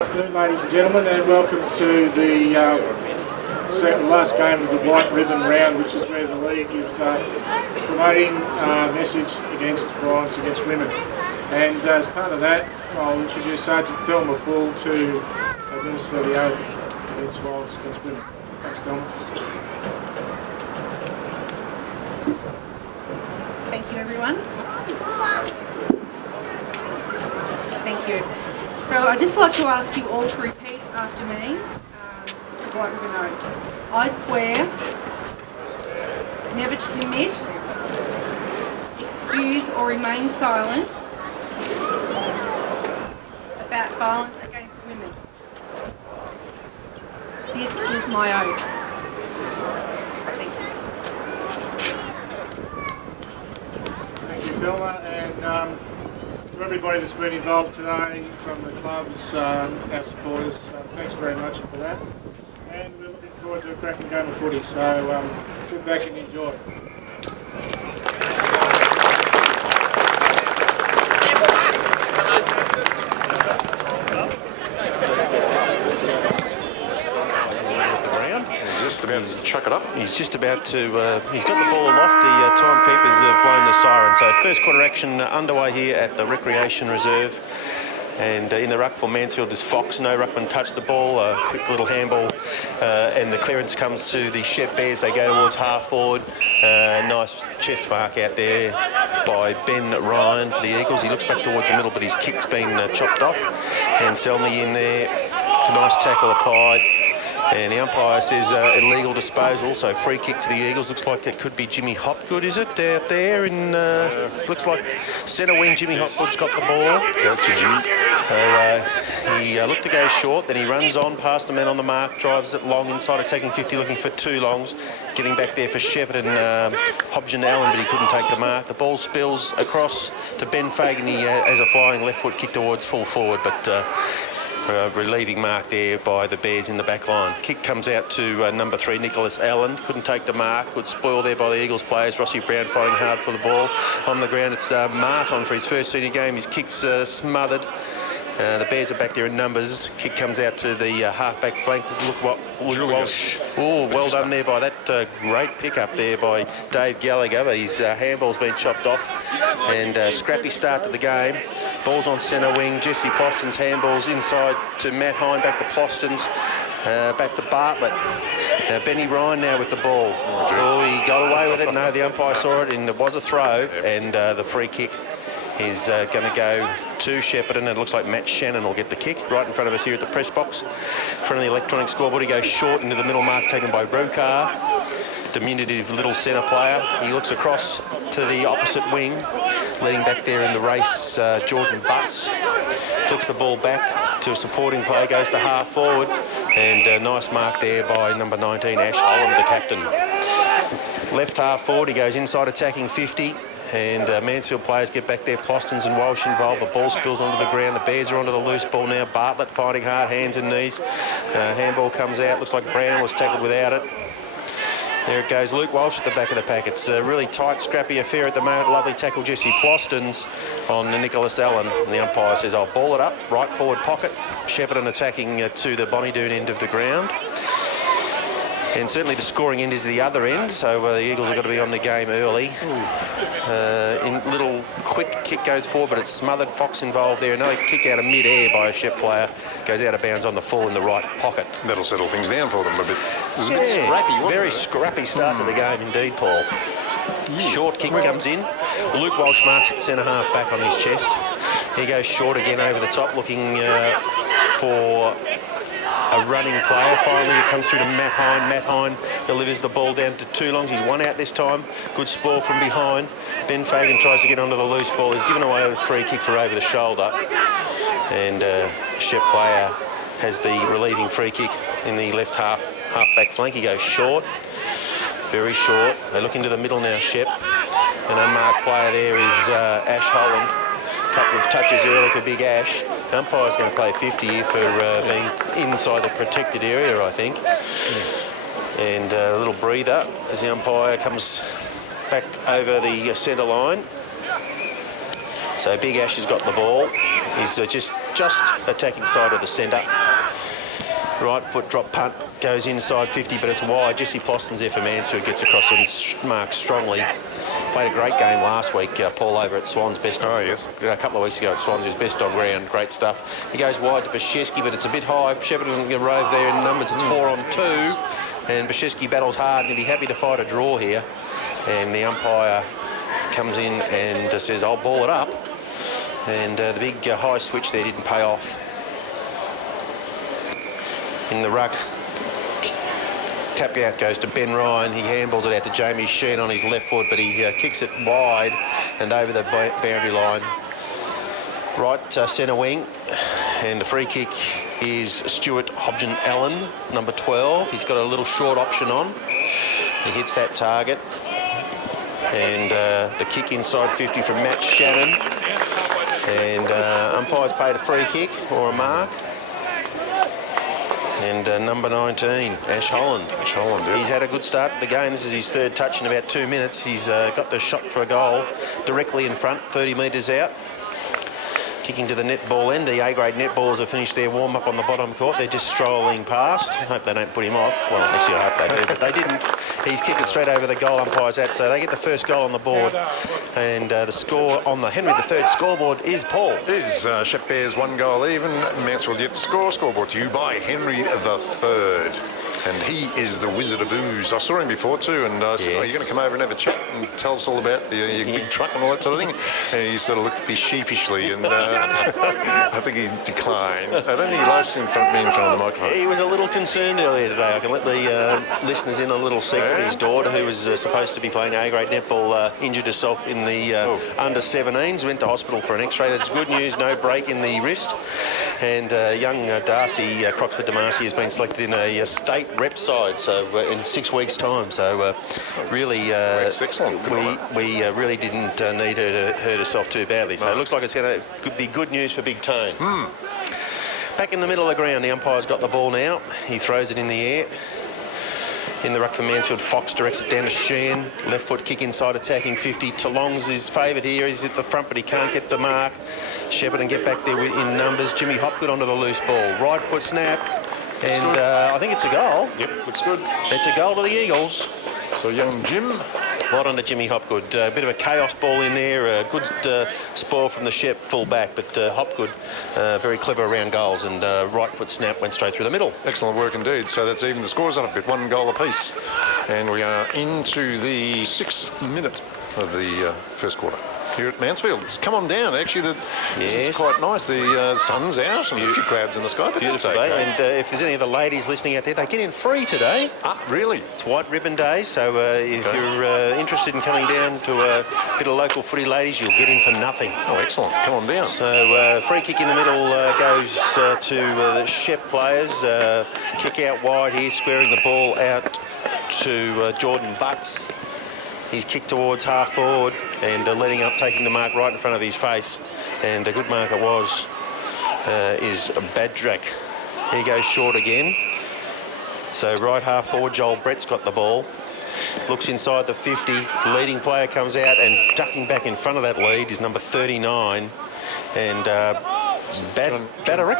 Good afternoon, ladies and gentlemen, and welcome to the last game of the White Ribbon round, which is where the league is promoting a message against violence against women. And as part of that, I'll introduce Sergeant Thelma Paul to administer the oath against violence against women. Thanks, Thelma. Thank you, everyone. Thank you. So I'd just like to ask you all to repeat after me the White Ribbon Oath. I swear never to commit, excuse or remain silent about violence against women. This is my oath. Thank you. Thank you, Thelma, and for everybody that's been involved today, from the clubs, our supporters, thanks very much for that. And we're looking forward to a cracking game of footy, so sit back and enjoy. About to chuck it up. He's just about to, he's got the ball aloft. The timekeepers have blown the siren. So first quarter action underway here at the Recreation Reserve. And in the ruck for Mansfield is Fox. No ruckman touched the ball. A quick little handball. And the clearance comes to the Shepp Bears. They go towards half forward. Nice chest mark out there by Ben Ryan for the Eagles. He looks back towards the middle, but his kick's been chopped off. And Selmy in there. Nice tackle applied. And the umpire says illegal disposal, so free kick to the Eagles. Looks like it could be Jimmy Hopgood, is it, out there? In looks like centre wing Jimmy Hopgood's got the ball. He looked to go short, then he runs on past the man on the mark, drives it long inside, attacking 50, looking for two longs. Getting back there for Shepp and Hobson Allen, but he couldn't take the mark. The ball spills across to Ben Fagan. He has a flying left foot kick towards full forward, but relieving mark there by the Bears in the back line. Kick comes out to number 3, Nicholas Allen. Couldn't take the mark. Good spoil there by the Eagles players. Rossi Brown fighting hard for the ball. On the ground, it's Martin for his first senior game. His kick's smothered. The Bears are back there in numbers. Kick comes out to the half-back flank. Look Walsh. Oh, well done there by that great pick-up there by Dave Gallagher. But his handball's been chopped off. And scrappy start to the game. Ball's on centre wing. Jesse Ploston's handballs inside to Matt Hine. Back to Ploston's. Back to Bartlett. Now Benny Ryan now with the ball. Oh, he got away with it. No, the umpire saw it and it was a throw. And the free kick is going to go to Shepparton. It looks like Matt Shannon will get the kick right in front of us here at the press box. In front of the electronic scoreboard, he goes short into the middle mark taken by Rokar. Diminutive little centre player. He looks across to the opposite wing. Leading back there in the race, Jordan Butts. Flicks the ball back to a supporting play, goes to half forward. And a nice mark there by number 19, Ash Holland, the captain. Left half forward, he goes inside attacking 50. And Mansfield players get back there. Plostons and Walsh involved. The ball spills onto the ground. The Bears are onto the loose ball now. Bartlett fighting hard, hands and knees. Handball comes out. Looks like Brown was tackled without it. There it goes. Luke Walsh at the back of the pack. It's a really tight, scrappy affair at the moment. Lovely tackle, Jesse Plostons on Nicholas Allen. And the umpire says, I'll ball it up. Right forward pocket. Shepparton attacking to the Bonnydoon end of the ground. And certainly the scoring end is the other end, so the Eagles have got to be on the game early. In little quick kick goes forward, but it's smothered. Fox involved there. Another kick out of mid-air by a Shepp player. Goes out of bounds on the full in the right pocket. That'll settle things down for them a bit. It was a bit scrappy, wasn't very it? scrappy start to the game indeed, Paul. Yes. Short kick comes in. Luke Walsh marks at centre half back on his chest. He goes short again over the top, looking for a running player. Finally, it comes through to Matt Hine. Matt Hine delivers the ball down to two longs. He's one out this time. Good spoil from behind. Ben Fagan tries to get onto the loose ball. He's given away a free kick for over the shoulder. And Shepp player has the relieving free kick in the left half-back flank. He goes short, very short. They look into the middle now, Shepp. An unmarked player there is Ash Holland. Couple of touches early for Big Ash. The umpire's going to play 50 here for being inside the protected area, I think. And a little breather as the umpire comes back over the centre line. So Big Ash has got the ball. He's just attacking side of the centre. Right foot drop punt goes inside 50, but it's wide. Jesse Ploston's there for Mansfield, gets across and marks strongly. Played a great game last week, Paul, over at Swans. Best. Oh, yes. A couple of weeks ago at Swans, he was best on ground. Great stuff. He goes wide to Bashevsky, but it's a bit high. Shepparton rove there in numbers. It's 4-on-2, and Bashevsky battles hard, and he'd be happy to fight a draw here. And the umpire comes in and says, "I'll ball it up." And the big high switch there didn't pay off. In the ruck, tap out goes to Ben Ryan. He handballs it out to Jamie Sheen on his left foot, but he kicks it wide and over the boundary line. Right centre wing, and the free kick is Stuart Hobson Allen, number 12. He's got a little short option on. He hits that target. And the kick inside 50 from Matt Shannon. And umpires paid a free kick or a mark. And number 19, Ash Holland. Ash Holland, yeah. He's had a good start to the game. This is his third touch in about 2 minutes. He's got the shot for a goal directly in front, 30 metres out. Kicking to the netball end. The A-grade netballers have finished their warm-up on the bottom court. They're just strolling past. I hope they don't put him off. Well, actually, I hope they do, but they didn't. He's kicked it straight over the goal umpire's hat, so they get the first goal on the board. And the score on the Henry III scoreboard is Paul. Shepp Bears 1 goal even. Mansfield yet to score. Scoreboard to you by Henry III. And he is the Wizard of Ooze. I saw him before too, and I said, "Are you going to come over and have a chat and tell us all about your big truck and all that sort of thing?" And he sort of looked at me sheepishly, and I think he declined. I don't think he likes being in front of the microphone. He was a little concerned earlier today. I can let the listeners in on a little secret. His daughter, who was supposed to be playing A-grade netball, injured herself in the under-17s, went to hospital for an X-ray. That's good news, no break in the wrist. And young Darcy, Croxford DeMarcy, has been selected in a state rep side, so in 6 weeks' time. So really, That's excellent. we really didn't need her to hurt herself too badly. So it looks like it's going to be good news for Big Tone. Back in the middle of the ground, the umpire's got the ball now. He throws it in the air. In the ruck for Mansfield, Fox directs it down to Sheehan. Left foot kick inside, attacking 50. Toulong's his favourite here. He's at the front, but he can't get the mark. Shepparton get back there in numbers. Jimmy Hopgood onto the loose ball. Right foot snap. And I think it's a goal. Yep, looks good. It's a goal to the Eagles. So young Jim. Right on to Jimmy Hopgood. A bit of a chaos ball in there. A good spoil from the Shepp full back, but Hopgood very clever around goals, and right foot snap went straight through the middle. Excellent work indeed. So that's even the scores up a bit, 1 goal apiece. And we are into the 6th minute of the first quarter here at Mansfield. It's come on down. Actually, this is quite nice. The sun's out and a few clouds in the sky. But Beautiful okay. day. And if there's any of the ladies listening out there, they get in free today. Ah, really? It's White Ribbon Day, so if you're interested in coming down to a bit of local footy, ladies, you'll get in for nothing. Oh, excellent. Come on down. So free kick in the middle goes to the Shepp players. Kick out wide here, squaring the ball out to Jordan Butts. He's kicked towards half forward and letting up, taking the mark right in front of his face. And a good mark it was, is Badrak. He goes short again. So right half forward, Joel Brett's got the ball. Looks inside the 50. The leading player comes out, and ducking back in front of that lead is number 39. And Braderick.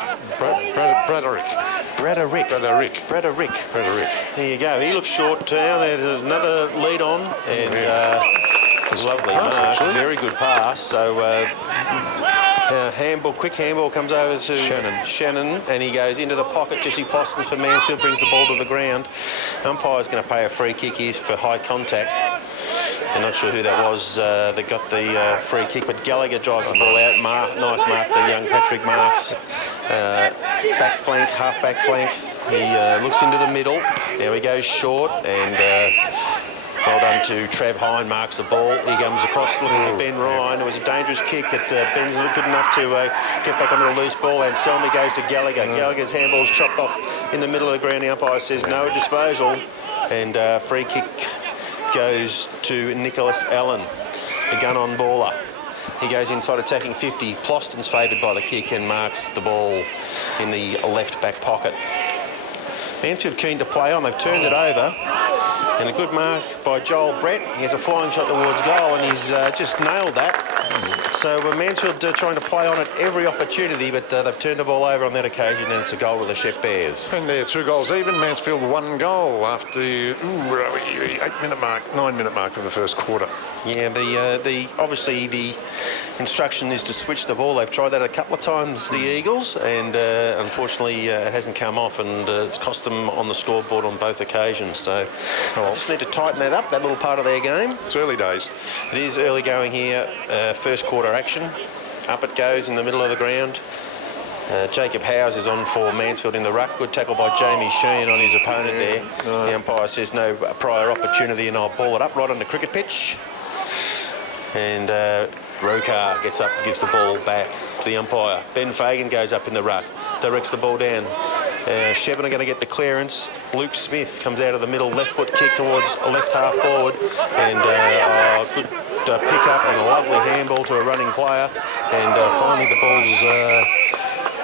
There you go. He looks short down. There's another lead on, and lovely pass, mark. actually. Very good pass. So quick handball comes over to Shannon, and he goes into the pocket. Jesse Ploston for Mansfield brings the ball to the ground. Umpire's going to pay a free kick here for high contact. I'm not sure who that was that got the free kick, but Gallagher drives the ball out. Nice mark to young Patrick Marks. Back flank, half back flank. He looks into the middle. Now he goes short, and well done to Trav Hine, marks the ball. He comes across looking for Ben Ryan. It was a dangerous kick, but Ben's not good enough to get back onto the loose ball, and Selmy goes to Gallagher. Gallagher's handball's chopped off in the middle of the ground. The umpire says no disposal, and free kick goes to Nicholas Allen, a gun-on baller. He goes inside attacking 50. Ploston's favoured by the kick and marks the ball in the left back pocket. Mansfield keen to play on. They've turned it over. And a good mark by Joel Brett. He has a flying shot towards goal, and he's just nailed that. So Mansfield trying to play on it every opportunity, but they've turned the ball over on that occasion, and it's a goal to the Shepp Bears. And they're 2 goals even. Mansfield 1 goal after 9-minute mark of the first quarter. Yeah, obviously the instruction is to switch the ball. They've tried that a couple of times, the Eagles, and unfortunately it hasn't come off, and it's cost them on the scoreboard on both occasions. So just need to tighten that up, that little part of their game. It's early days. It is early going here, first quarter action. Up it goes in the middle of the ground. Jacob Howes is on for Mansfield in the ruck. Good tackle by Jamie Sheen on his opponent there. The umpire says no prior opportunity, and I'll ball it up right on the cricket pitch. And Rokar gets up and gives the ball back to the umpire. Ben Fagan goes up in the ruck, directs the ball down. Shepp are going to get the clearance. Luke Smith comes out of the middle, left foot kick towards a left half forward, and good pick up and a lovely handball to a running player. And finally the ball's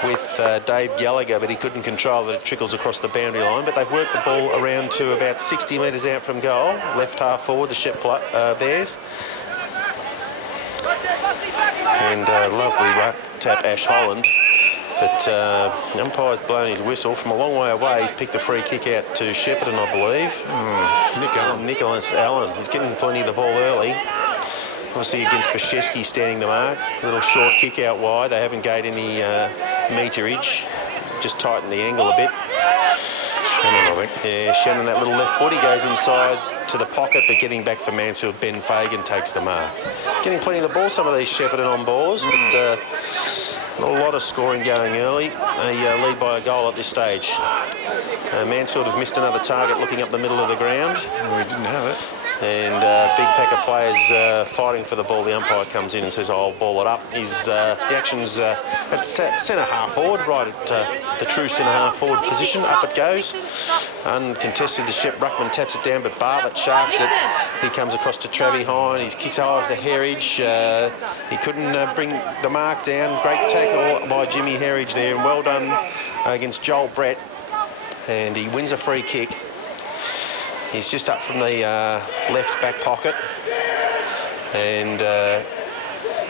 with Dave Gallagher, but he couldn't control that. It trickles across the boundary line, but they've worked the ball around to about 60 metres out from goal, left half forward, the Shepp Bears. And lovely ruck tap Ash Holland, but the umpire's blown his whistle from a long way away. He's picked the free kick out to Shepparton, I believe. Nicholas Allen. He's getting plenty of the ball early. Obviously against Bashesky standing the mark. A little short kick out wide. They haven't gained any meterage. Just tightened the angle a bit. Shannon, I think. Yeah, Shannon, that little left foot, he goes inside to the pocket, but getting back for Mansfield, Ben Fagan takes the mark. Getting plenty of the ball, some of these Shepparton on balls, but not a lot of scoring going early. They lead by a goal at this stage. Mansfield have missed another target looking up the middle of the ground. We didn't have it. And big pack of players fighting for the ball. The umpire comes in and says, I'll ball it up. The action's at centre half forward, right at the true centre half forward position. Up it goes. Uncontested, the Shepp ruckman taps it down, but Bartlett sharks it. He comes across to Travis Hine. He kicks over to Herridge. He couldn't bring the mark down. Great tackle by Jimmy Herridge there, and well done against Joel Brett. And he wins a free kick. He's just up from the left back pocket, and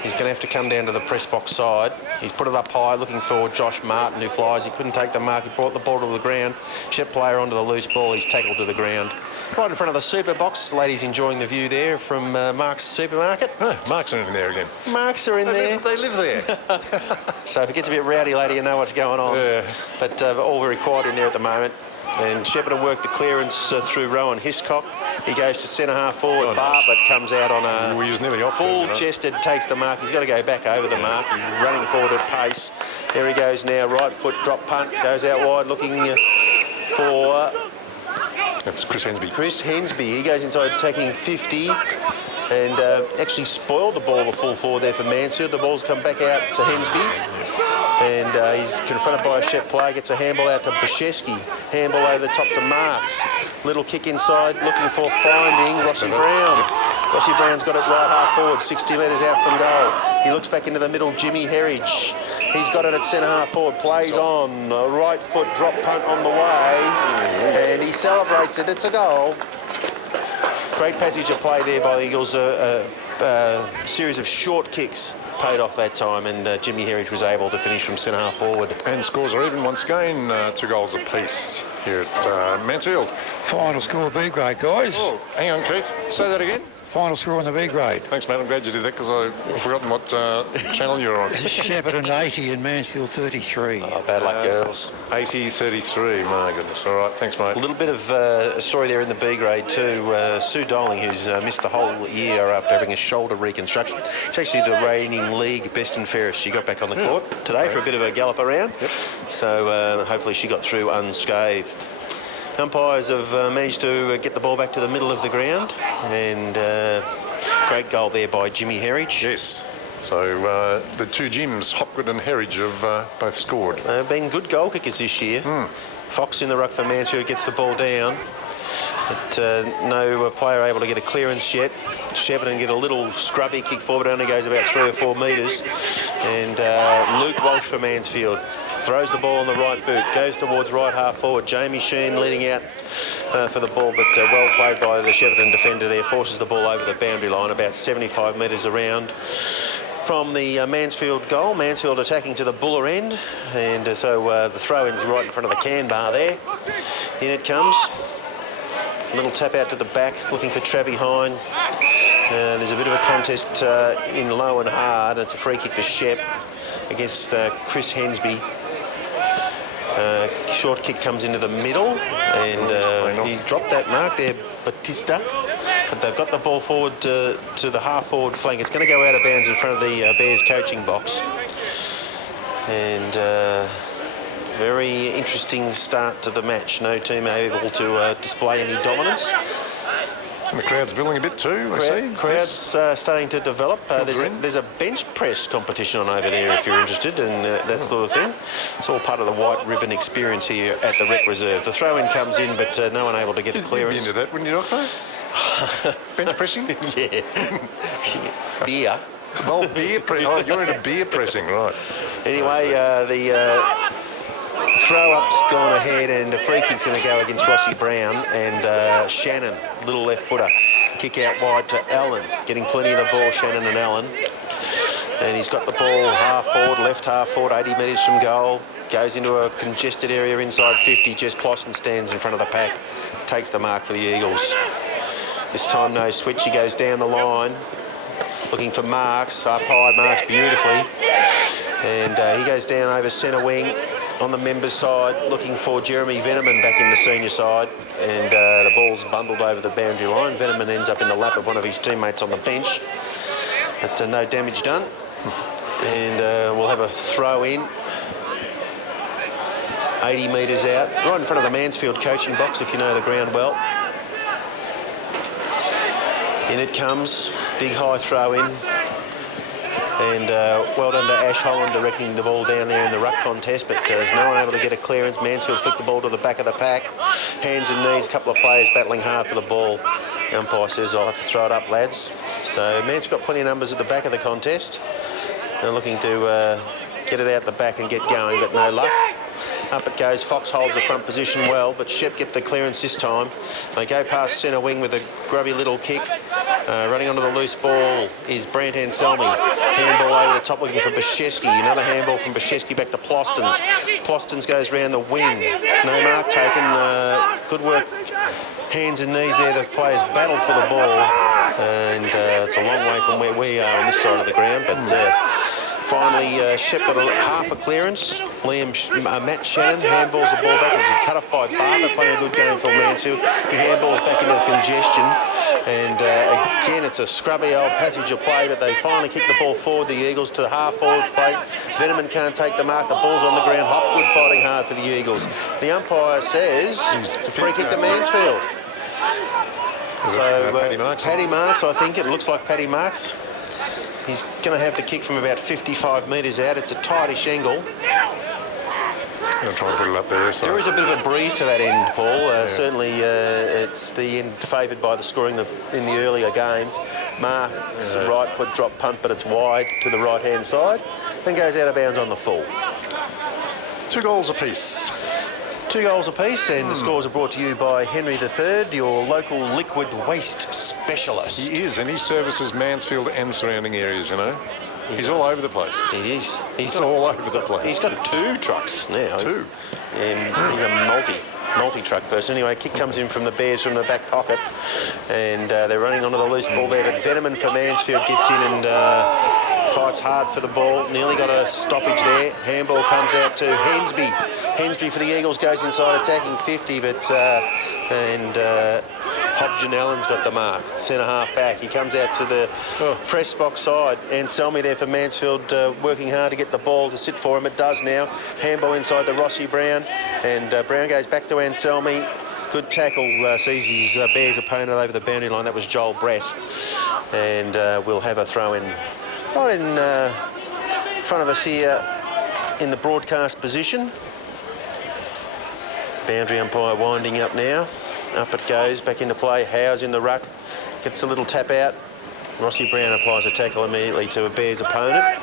he's going to have to come down to the press box side. He's put it up high looking for Josh Martin, who flies. He couldn't take the mark. He brought the ball to the ground. Shepp player onto the loose ball. He's tackled to the ground. Right in front of the super box. Ladies enjoying the view there from Mark's supermarket. Oh, Mark's in there again. Marks are in there. They live there. So if it gets a bit rowdy later, you know what's going on. Yeah. But all very quiet in there at the moment. And Shepparton worked the clearance through Rowan Hiscock. He goes to centre half forward. Oh, Bartlett comes out on a he was nearly off full-chested, takes the mark. He's got to go back over the mark. He's running forward at pace. There he goes now. Right foot drop punt. Goes out wide looking for... That's Chris Hensby. Chris Hensby. He goes inside taking 50 and actually spoiled the ball the full forward there for Mansfield. The ball's come back out to Hensby. And he's confronted by a Shepp player, gets a handball out to Bashesky. Handball over the top to Marks. Little kick inside, looking for finding Rossi Brown. Rossi Brown's got it right half forward, 60 metres out from goal. He looks back into the middle, Jimmy Herridge. He's got it at centre half forward, plays on. A right foot drop punt on the way. And he celebrates it, it's a goal. Great passage of play there by the Eagles. A series of short kicks paid off that time, and Jimmy Herridge was able to finish from centre half forward. And scores are even once again, 2 goals apiece here at Mansfield. Final score B grade, guys. Oh, hang on, Keith. Say that again. Final score in the B grade. Thanks, mate. I'm glad you did that because I've forgotten what channel you're on. Shepparton 80 and Mansfield 33. Oh, bad luck, girls. 80-33. My goodness. All right. Thanks, mate. A little bit of a story there in the B grade too. Sue Doling, who's missed the whole year after having a shoulder reconstruction. She's actually the reigning league best and fairest. She got back on the court today for a bit of a gallop around. Yep. So hopefully she got through unscathed. Umpires have managed to get the ball back to the middle of the ground, and great goal there by Jimmy Herridge. Yes. So the 2 Jims, Hopgood and Herridge, have both scored. They've been good goal kickers this year. Fox in the ruck for Mansfield gets the ball down. But no player able to get a clearance yet. Shepparton get a little scrubby kick forward, only goes about 3 or 4 metres. And Luke Walsh for Mansfield throws the ball on the right boot, goes towards right half forward. Jamie Sheen leading out for the ball, but well played by the Shepparton defender there, forces the ball over the boundary line about 75 metres around. from the Mansfield goal. Mansfield attacking to the Buller end, and so the throw-in's right in front of the can bar there. In it comes. A little tap out to the back, looking for Travie Hine. There's a bit of a contest in low and hard, and it's a free kick to Shepp against Chris Hensby. Short kick comes into the middle, and he dropped that mark there, Batista. But they've got the ball forward to the half-forward flank. It's going to go out of bounds in front of the Bears coaching box. And very interesting start to the match. No team able to display any dominance. And the crowd's building a bit too, I see. Crowd's starting to develop. There's a bench press competition on over there if you're interested in that sort of thing. It's all part of the White Ribbon experience here at the Rec Reserve. The throw-in comes in, but no one able to get a clearance. You'd be into that, wouldn't you, Doctor? Bench pressing? Yeah. Beer. Oh, beer pressing. Oh, you're into beer pressing, right. Anyway, the throw-up's gone ahead, and the free kick's going to go against Rossi Brown, and Shannon, little left footer, kick out wide to Allen, getting plenty of the ball, Shannon and Allen. And he's got the ball half forward, left half forward, 80 metres from goal. Goes into a congested area inside 50. Jess Plosson stands in front of the pack, takes the mark for the Eagles. This time no switch, he goes down the line, looking for Marks, up high, Marks beautifully. And he goes down over centre wing on the members' side, looking for Jeremy Veneman back in the senior side. And the ball's bundled over the boundary line. Veneman ends up in the lap of one of his teammates on the bench. But no damage done. And we'll have a throw in. 80 metres out, right in front of the Mansfield coaching box, if you know the ground well. In it comes, big high throw in. And well done to Ash Holland directing the ball down there in the ruck contest, but there's no one able to get a clearance. Mansfield flicked the ball to the back of the pack. Hands and knees, a couple of players battling hard for the ball. The umpire says, I'll have to throw it up, lads. So Mansfield got plenty of numbers at the back of the contest. They're looking to get it out the back and get going, but no luck. Up it goes. Fox holds the front position well, but Shepp get the clearance this time. They go past centre wing with a grubby little kick. Running onto the loose ball is Brant Anselmi. Handball over the top looking for Bashesky. Another handball from Bashesky back to Plostons. Plostons goes round the wing. No mark taken. Good work. Hands and knees there. The players battle for the ball. And it's a long way from where we are on this side of the ground, but finally, Shepp got half a clearance. Matt Shannon handballs the ball back. It's cut off by Bartlett, playing a good game for Mansfield. He handballs back into the congestion. And again, it's a scrubby old passage of play, but they finally kick the ball forward, the Eagles, to the half-forward plate. Veneman can't take the mark. The ball's on the ground. Hopwood fighting hard for the Eagles. The umpire says it's a free kick to Mansfield. So Paddy Marks, I think. It looks like Paddy Marks. He's going to have the kick from about 55 metres out. It's a tightish angle. I'm going to try and put it up there. So. There is a bit of a breeze to that end, Paul. Certainly it's the end favoured by the scoring in the earlier games. Marks right foot drop punt, but it's wide to the right-hand side. Then goes out of bounds on the full. 2 goals apiece. 2 goals apiece, and the scores are brought to you by Henry III, your local liquid waste specialist. He is, and he services Mansfield and surrounding areas, you know. He's all over the place. He is. He's all over the place. He's got 2 trucks now. 2? He's a multi-truck person. Anyway, kick comes in from the Bears from the back pocket, and they're running onto the loose ball there, but Veneman for Mansfield gets in and fights hard for the ball. Nearly got a stoppage there. Handball comes out to Hensby. Hensby for the Eagles goes inside attacking 50, but Hobson Allen's got the mark. Centre half back. He comes out to the press box side. And Selmy there for Mansfield, working hard to get the ball to sit for him. It does now. Handball inside the Rossi Brown, and Brown goes back to Anselmi. Good tackle, sees his Bears opponent over the boundary line. That was Joel Brett, and we'll have a throw in right in front of us here in the broadcast position. Boundary umpire winding up now. Up it goes, back into play. Howes in the ruck, gets a little tap out. Rossi Brown applies a tackle immediately to a Bears opponent,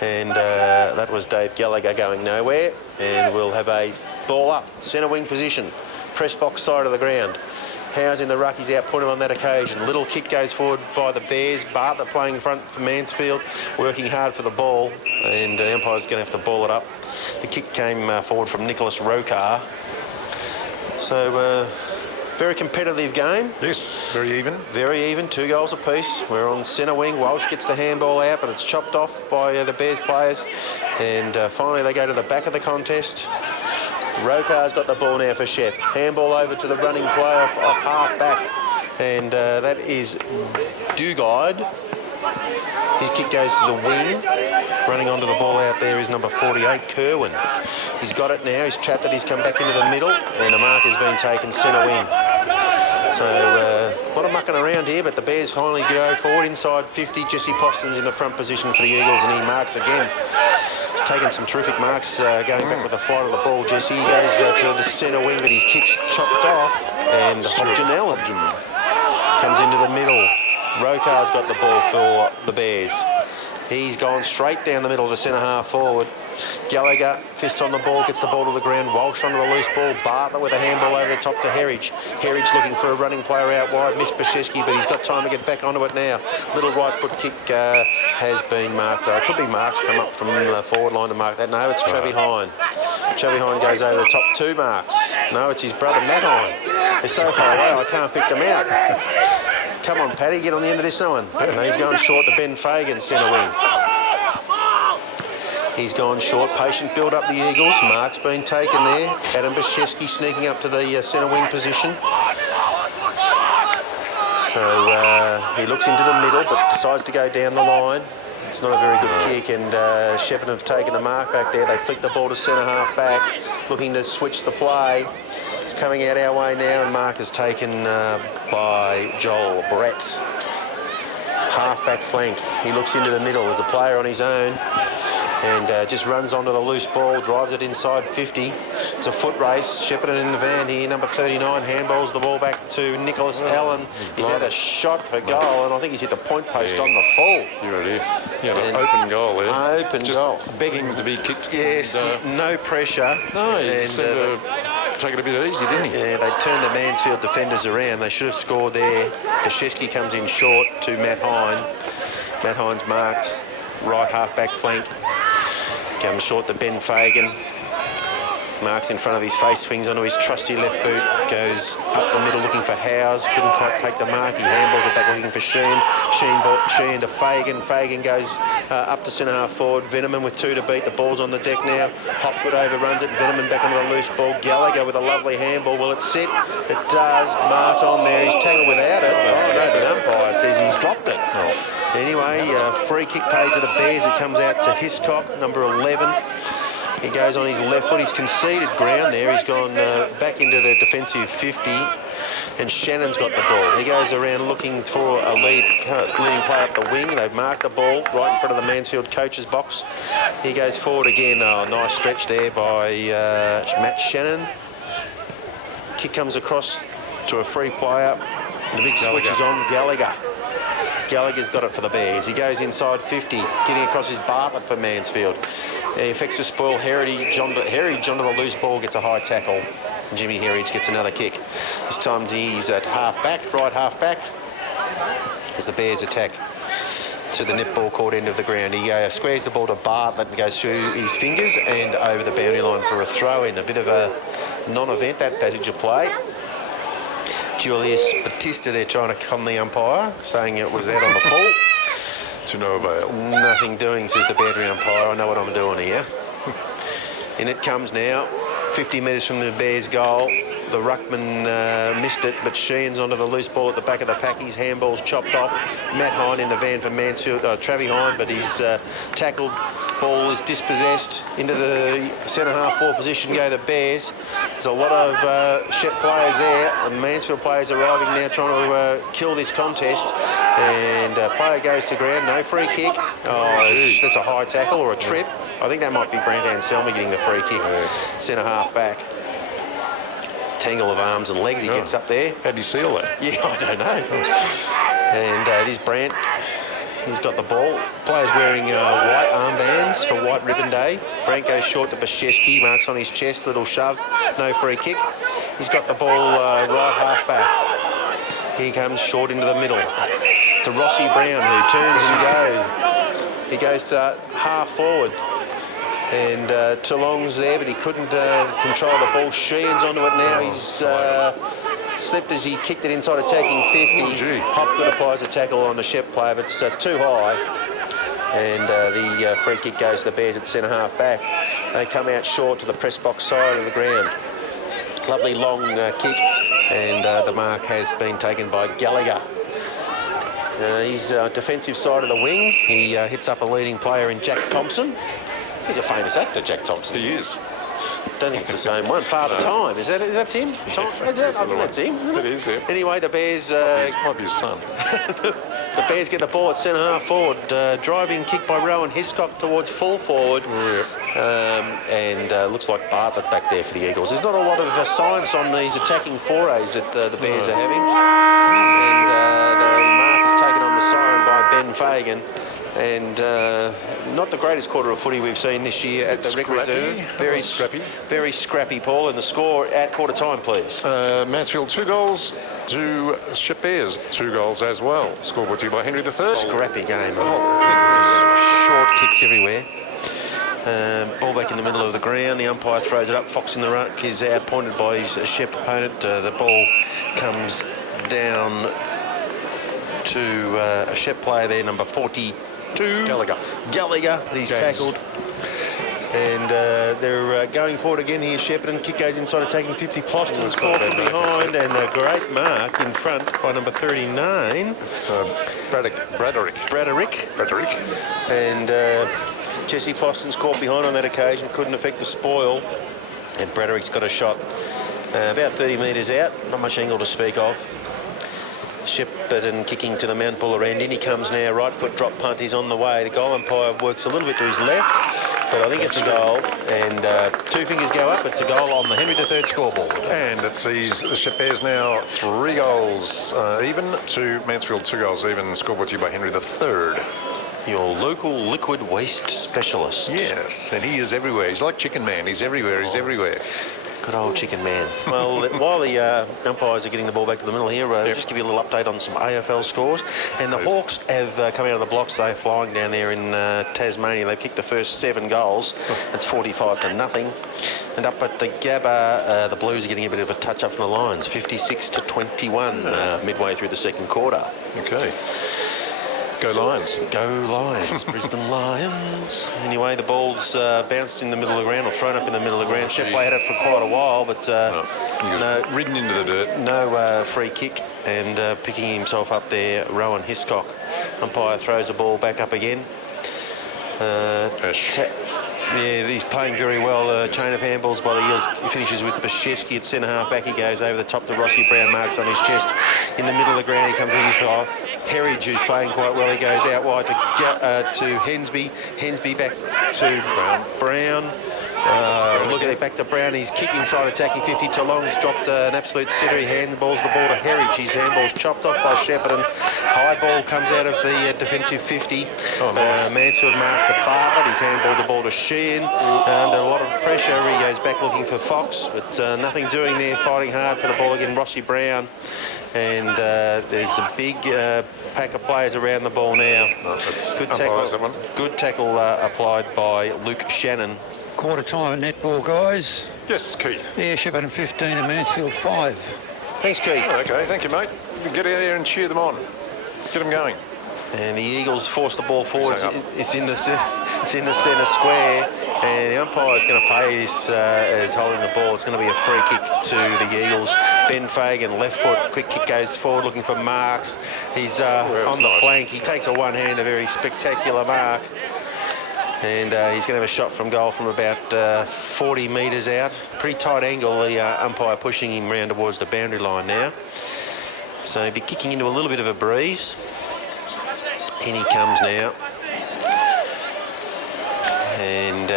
and that was Dave Gallagher going nowhere. And we'll have a ball up, centre wing position, press box side of the ground. Howes in the ruck, he's outpointed on that occasion. Little kick goes forward by the Bears. Bartlett playing in front for Mansfield, working hard for the ball, and the umpire's going to have to ball it up. The kick came forward from Nicholas Rokar. So, very competitive game. Yes, very even. Very even, 2 goals apiece. We're on centre wing. Walsh gets the handball out, but it's chopped off by the Bears players. And finally they go to the back of the contest. Rokar's got the ball now for Shepp. Handball over to the running player off half back. And that is Dugard. His kick goes to the wing. Running onto the ball out there is number 48, Kerwin. He's got it now. He's trapped it. He's come back into the middle. And a mark has been taken centre wing. So a lot of mucking around here, but the Bears finally go forward inside 50. Jesse Poston's in the front position for the Eagles, and he marks again. He's taken some terrific marks going back with the flight of the ball, Jesse. He goes to the centre wing, but his kick's chopped off. And Hobson Allen comes into the middle. Rokar's got the ball for the Bears. He's gone straight down the middle to centre half forward. Gallagher, fist on the ball, gets the ball to the ground. Walsh onto the loose ball. Bartlett with a handball over the top to Herridge. Herridge looking for a running player out wide. Missed Bashesky, but he's got time to get back onto it now. Little right foot kick has been marked. Could be Marks come up from the forward line to mark that. No, it's Travis Hine. Travis Hine goes over the top 2 marks. No, it's his brother Matt Hine. They're so far away I can't pick them out. Come on, Paddy, get on the end of this one. No, he's going short to Ben Fagan, centre wing. He's gone short. Patient build up the Eagles. Mark's been taken there. Adam Bashesky sneaking up to the centre wing position. So he looks into the middle but decides to go down the line. It's not a very good kick, and Sheppard have taken the mark back there. They flick the ball to centre half back, looking to switch the play. It's coming out our way now, and mark is taken by Joel Brett. Half back flank. He looks into the middle. There's a player on his own. And just runs onto the loose ball, drives it inside 50. It's a foot race. Sheppard in the van here, number 39, handballs the ball back to Nicholas Allen. He's had a shot for goal, and I think he's hit the point post on the full. You're right here. Yeah, an open goal there. Open just goal. Begging to be kicked. Yes, and, no pressure. No, he seemed to take it a bit easy, didn't he? Yeah, they turned the Mansfield defenders around. They should have scored there. Bashesky comes in short to Matt Hine. Matt Hine's marked. Right half-back flank. Comes short to Ben Fagan. Marks in front of his face, swings onto his trusty left boot, goes up the middle looking for Howes, couldn't quite take the mark. He handballs it back looking for Sheen. Sheen to Fagan. Fagan goes up to centre half forward. Veneman with 2 to beat. The ball's on the deck now. Hopgood overruns it. Veneman back onto the loose ball. Gallagher with a lovely handball. Will it sit? It does. Martin there. He's tangled without it. Oh no, the umpire says he's dropped it. Anyway, free kick paid to the Bears. It comes out to Hiscock, number 11. He goes on his left foot. He's conceded ground there. He's gone back into the defensive 50. And Shannon's got the ball. He goes around looking for a leading player up the wing. They've marked the ball right in front of the Mansfield coach's box. He goes forward again. Oh, nice stretch there by Matt Shannon. Kick comes across to a free player. The big switch is on Gallagher. Gallagher's got it for the Bears. He goes inside 50, getting across his Bartlett for Mansfield. He affects to spoil Herridge onto the loose ball, gets a high tackle. Jimmy Herridge gets another kick. This time he's at half-back, right half-back, as the Bears attack to the netball court end of the ground. He squares the ball to Bartlett and goes through his fingers and over the boundary line for a throw-in. A bit of a non-event, that passage of play. Julius Batista there trying to con the umpire, saying it was out on the full. To no avail. Nothing doing, says the boundary umpire. I know what I'm doing here. In it comes now, 50 metres from the Bears' goal. The ruckman missed it, but Sheehan's onto the loose ball at the back of the pack. His handball's chopped off. Matt Hine in the van for Mansfield, Travis Hine, but his tackled ball is dispossessed into the centre half forward position. Go the Bears. There's a lot of Shepp players there, and Mansfield players arriving now trying to kill this contest. And player goes to ground, no free kick. Oh, that's a high tackle or a trip. I think that might be Brant Anselmi getting the free kick. Centre half back. Tangle of arms and legs he gets up there. How'd he seal that? Yeah, I don't know. And it is Brant. He's got the ball. Players wearing white armbands for White Ribbon Day. Brant goes short to Bashesky, marks on his chest, little shove, no free kick. He's got the ball right half back. He comes short into the middle to Rossi Brown, who turns and goes. He goes half forward. And Toulong's there, but he couldn't control the ball. Sheehan's onto it now. He's slipped as he kicked it inside attacking 50. Hopgood applies a tackle on the Shepp player, but it's too high. And the free kick goes to the Bears at centre half back. They come out short to the press box side of the ground. Lovely long kick, and the mark has been taken by Gallagher. He's defensive side of the wing. He hits up a leading player in Jack Thompson. He's a famous actor, Jack Thompson. He is. Don't think it's the same one. Father Time. That's him? Yeah, I think that's him. It is, yeah. Anyway, the Bears... Might be his son. The Bears get the ball at centre half forward. Driving kick by Rowan Hiscock towards full forward. And looks like Bartlett back there for the Eagles. There's not a lot of science on these attacking forays that the Bears are having. And the mark is taken on the siren by Ben Fagan. And not the greatest quarter of footy we've seen this year at the Rec Reserve. Very scrappy. Very scrappy, Paul. And the score at quarter time, please. Mansfield 2 goals to Shepp Bears 2 goals as well. Scoreboard to you by Henry III. Scrappy game. Short kicks everywhere. Ball back in the middle of the ground. The umpire throws it up. Fox in the ruck is outpointed by his Shepp opponent. The ball comes down to a Shepp player there, number 42. Gallagher. But he's tackled. And they're going forward again here, Shepparton. Kick goes inside, attacking 50. Ploston's caught from behind, and a great mark in front by number 39. It's Braderick. And Jesse Ploston's caught behind on that occasion, couldn't affect the spoil. And Braderick's got a shot about 30 metres out, not much angle to speak of. Shepparton kicking to the Mount Buller end. In he comes now, right foot drop punt, he's on the way. The goal umpire works a little bit to his left, but I think it's a goal. And 2 fingers go up, it's a goal on the Henry III scoreboard. And it sees the Shepp Bears now 3 goals even to Mansfield 2 goals even. Scoreboard to you by Henry III. Your local liquid waste specialist. Yes, and he is everywhere. He's like Chicken Man. He's everywhere. He's everywhere. Good old Chicken Man. Well, while the umpires are getting the ball back to the middle here, just give you a little update on some AFL scores. And the Hawks have come out of the blocks. They're flying down there in Tasmania. They've kicked the first 7 goals. It's 45-0. And up at the Gabba, the Blues are getting a bit of a touch up from the Lions, 56-21 midway through the second quarter. Okay. Go Lions. Go Lions. Brisbane Lions. Anyway, the ball's bounced in the middle of the ground, or thrown up in the middle of the ground. Shepp had it for quite a while, but no, ridden into the dirt. No free kick, and picking himself up there, Rowan Hiscock. Umpire throws the ball back up again. Yeah, he's playing very well. Chain of handballs by the Eels. He finishes with Bashevsky at centre half back. He goes over the top to Rossi Brown, marks on his chest. In the middle of the ground, he comes in for Herridge, who's playing quite well. He goes out wide to Hensby. Hensby back to Brown. Look at it, back to Brown. He's kicked inside, attacking 50. Toulong's dropped an absolute sitter. He handballs the ball to Herridge. His handball's chopped off by Shepparton. High ball comes out of the defensive 50. Mansfield marked to Bartlett. He's handballed the ball to Sheehan. Under a lot of pressure, he goes back looking for Fox, but nothing doing there. Fighting hard for the ball again, Rossi Brown. And there's a big pack of players around the ball now. Good tackle applied by Luke Shannon. Quarter time at netball, guys. Yes, Keith. Yeah, Shepparton 15 and Mansfield 5. Thanks, Keith. Okay, thank you, mate. Get out there and cheer them on. Get them going. And the Eagles force the ball forward. It's in the centre square, and the umpire is going to pay this as holding the ball. It's going to be a free kick to the Eagles. Ben Fagan, left foot, quick kick goes forward, looking for marks. He's on the flank. He takes a one-hand, a very spectacular mark. And he's going to have a shot from goal from about 40 metres out. Pretty tight angle, the umpire pushing him round towards the boundary line now. So he'll be kicking into a little bit of a breeze. In he comes now. And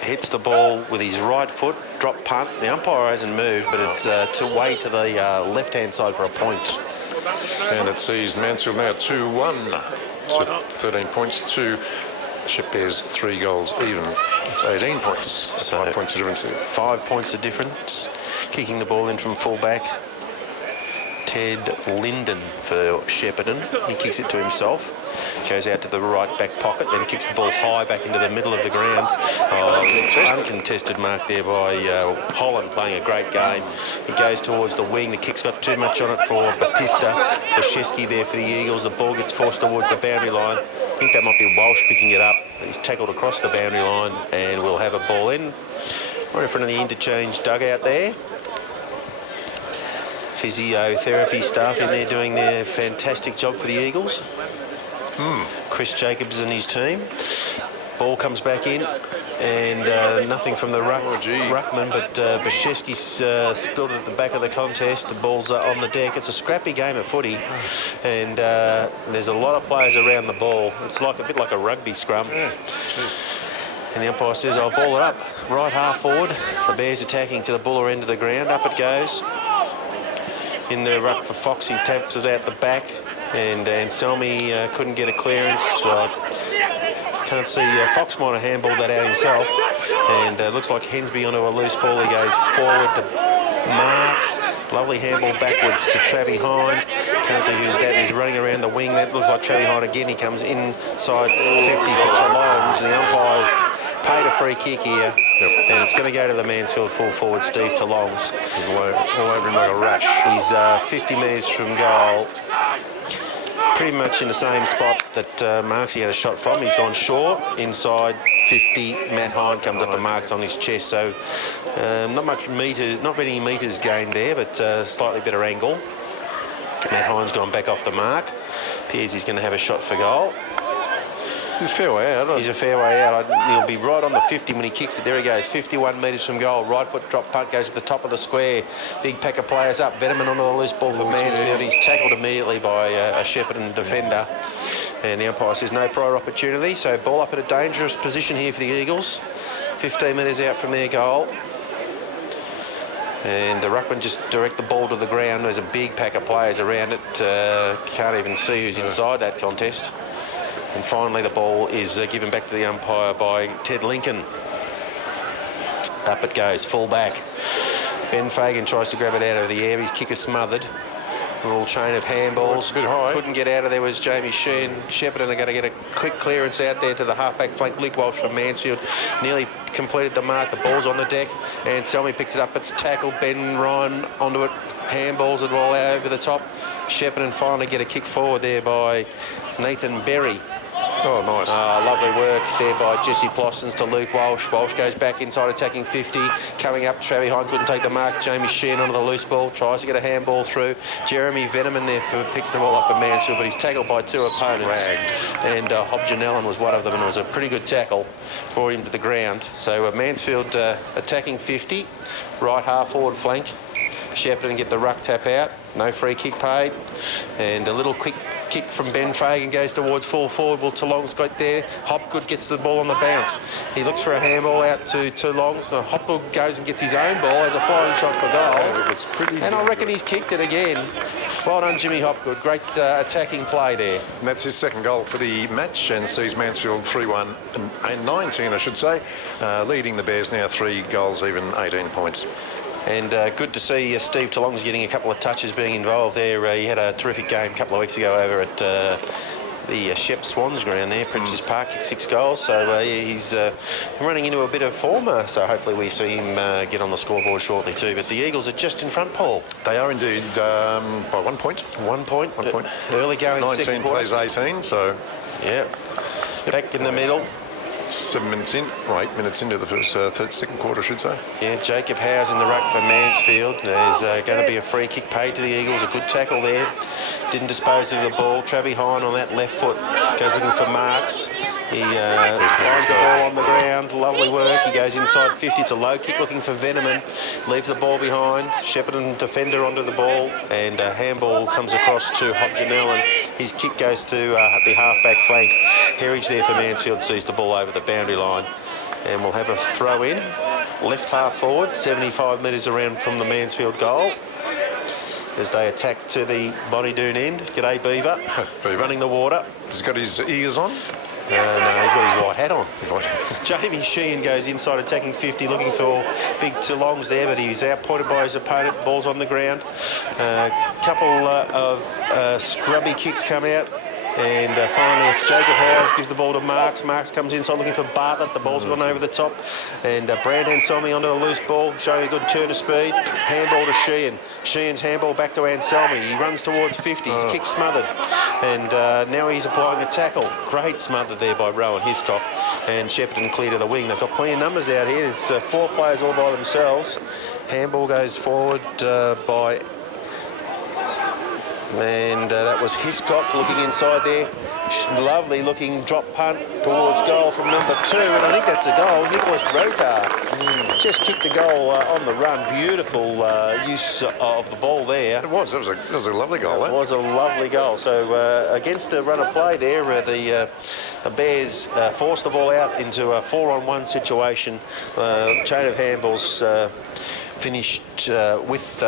hits the ball with his right foot, drop punt. The umpire hasn't moved, but it's way to the left-hand side for a point. And it sees Mansfield now 2-1. So 13 points to Shepp Bears 3 goals even. It's 18 points. So 5 points of difference. 5 points of difference. Kicking the ball in from full back. Ted Linden for Shepparton. He kicks it to himself, goes out to the right back pocket, then kicks the ball high back into the middle of the ground. Uncontested mark there by Holland, playing a great game. He goes towards the wing. The kick's got too much on it for Batista. Bashesky there for the Eagles. The ball gets forced towards the boundary line. I think that might be Walsh picking it up. He's tackled across the boundary line, and we'll have a ball in. Right in front of the interchange dugout there. Physiotherapy staff in there doing their fantastic job for the Eagles. Chris Jacobs and his team. Ball comes back in, and nothing from the ruckman, but Bashesky's spilled it at the back of the contest. The ball's on the deck. It's a scrappy game of footy, and there's a lot of players around the ball. It's like a bit like a rugby scrum. And the umpire says, I'll ball it up. Right half forward. The Bears attacking to the Buller end of the ground. Up it goes. In the ruck for Fox, he taps it out the back, and Anselmi couldn't get a clearance. Can't see, Fox might have handballed that out himself, and looks like Hensby onto a loose ball. He goes forward to Marks. Lovely handball backwards to Travie Hind. Can't see who's that. He's running around the wing. That looks like Travie Hind again. He comes inside 50 for Talonge. The umpire's paid a free kick here, and it's going to go to the Mansfield full forward, Steve Talonge. All over him like a rash. He's 50 metres from goal. Pretty much in the same spot that Marksy had a shot from. He's gone short, inside 50. Matt Hind comes up and marks on his chest, so not many metres gained there, but slightly better angle. Matt Hind's gone back off the mark. Appears he's going to have a shot for goal. He's a fair way out. He's a fair way out. He'll be right on the 50 when he kicks it. There he goes, 51 metres from goal. Right foot drop punt goes to the top of the square. Big pack of players up. Veneman onto the loose ball for Mansfield. He's tackled immediately by a Shepparton defender. And the umpire says no prior opportunity. So ball up at a dangerous position here for the Eagles. 15 metres out from their goal. And the ruckman just direct the ball to the ground. There's a big pack of players around it. Can't even see who's inside that contest. And finally the ball is given back to the umpire by Ted Lincoln. Up it goes, full back. Ben Fagan tries to grab it out of the air. His kick is smothered. A little chain of handballs. A bit high. Couldn't get out of there was Jamie Sheen. Shepparton are going to get a quick clearance out there to the halfback flank. Luke Walsh from Mansfield nearly completed the mark. The ball's on the deck, and Selmy picks it up. It's tackled. Ben Ryan onto it. Handballs it all out over the top. Shepparton finally get a kick forward there by Nathan Berry. Oh, nice. Lovely work there by Jesse Plossons to Luke Walsh. Walsh goes back inside, attacking 50. Coming up, Travie Hind couldn't take the mark. Jamie Sheen onto the loose ball, tries to get a handball through. Jeremy Veneman there picks the ball up for Mansfield, but he's tackled by two opponents. And Hobson Allen was one of them, and it was a pretty good tackle. Brought him to the ground. So Mansfield attacking 50. Right half forward flank. Shepparton get the ruck tap out. No free kick paid. And a little quick kick from Ben Fagan goes towards full forward. Well, Talong's got there. Hopgood gets the ball on the bounce. He looks for a handball out to Talong. So Hopgood goes and gets his own ball as a flying shot for goal. And I reckon he's kicked it again. Well done, Jimmy Hopgood. Great attacking play there. And that's his second goal for the match, and sees Mansfield 3-1 and 19, I should say, leading the Bears now 3 goals, even 18 points. And good to see Steve Talong's getting a couple of touches being involved there. He had a terrific game a couple of weeks ago over at the Shepp Swans ground there, Princes Park, kicked 6 goals. So he's running into a bit of form. So hopefully we see him get on the scoreboard shortly too. But the Eagles are just in front, Paul. They are indeed by 1 point. 1 point. 1 point. Early going 19 second quarter. plays 18, so... Yeah. Back in the middle. 7 minutes in, or 8 minutes into the second quarter, I should say. Yeah, Jacob Howe's in the ruck for Mansfield. There's going to be a free kick paid to the Eagles. A good tackle there. Didn't dispose of the ball. Travie Hind on that left foot goes looking for Marks. He finds the ball on the ground. Lovely work. He goes inside 50. It's a low kick looking for Veneman. Leaves the ball behind. Shepparton defender onto the ball, and a handball comes across to Hobson Allen. His kick goes to the half-back flank. Herridge there for Mansfield sees the ball over the boundary line, and we'll have a throw in. Left half forward, 75 metres around from the Mansfield goal, as they attack to the Bonnie Doon end. G'day, Beaver. Beaver. Running the water. He's got his ears on. No, he's got his white hat on. Jamie Sheehan goes inside attacking 50, looking for big longs there, but he's outpointed by his opponent. Ball's on the ground. Couple of scrubby kicks come out. And finally it's Jacob Howes, gives the ball to Marks. Marks comes inside looking for Bartlett. The ball's gone over the top. And Brand Anselmi onto the loose ball, showing a good turn of speed. Handball to Sheehan. Sheehan's handball back to Anselmi. He runs towards 50. His kick smothered. And now he's applying a tackle. Great smother there by Rowan Hiscock. And Shepparton clear to the wing. They've got plenty of numbers out here. There's 4 players all by themselves. Handball goes forward by... And that was Hiscock looking inside there. Lovely looking drop punt towards goal from number 2. And I think that's a goal. Nicholas Rokar just kicked a goal on the run. Beautiful use of the ball there. It was. That was a lovely goal. It was a lovely goal. So against a run of play there, the Bears forced the ball out into a 4-on-1 situation. Chain of handballs finished with...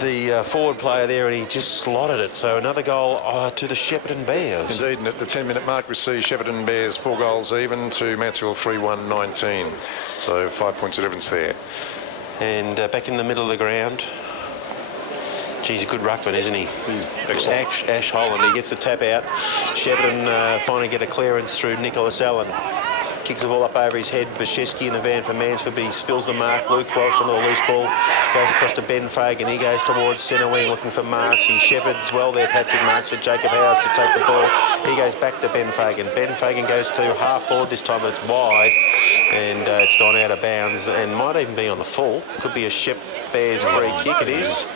the forward player there, and he just slotted it. So another goal to the Shepparton Bears. Indeed, and at the 10-minute mark we see Shepparton Bears 4 goals even to Mansfield 3-1-19. So 5 points of difference there. And back in the middle of the ground. Geez, a good ruckman, isn't he? He's excellent. Ash Holland, he gets the tap out. Shepparton finally get a clearance through Nicholas Allen. Kicks the ball up over his head. Bashesky in the van for Mansfield, but he spills the mark. Luke Walsh onto the loose ball. Goes across to Ben Fagan. He goes towards centre wing looking for Marks. He shepherds well there, Patrick Marks, for Jacob Howes to take the ball. He goes back to Ben Fagan. Ben Fagan goes to half forward this time, but it's wide. And it's gone out of bounds and might even be on the full. Could be a Shepp Bears free kick, it is.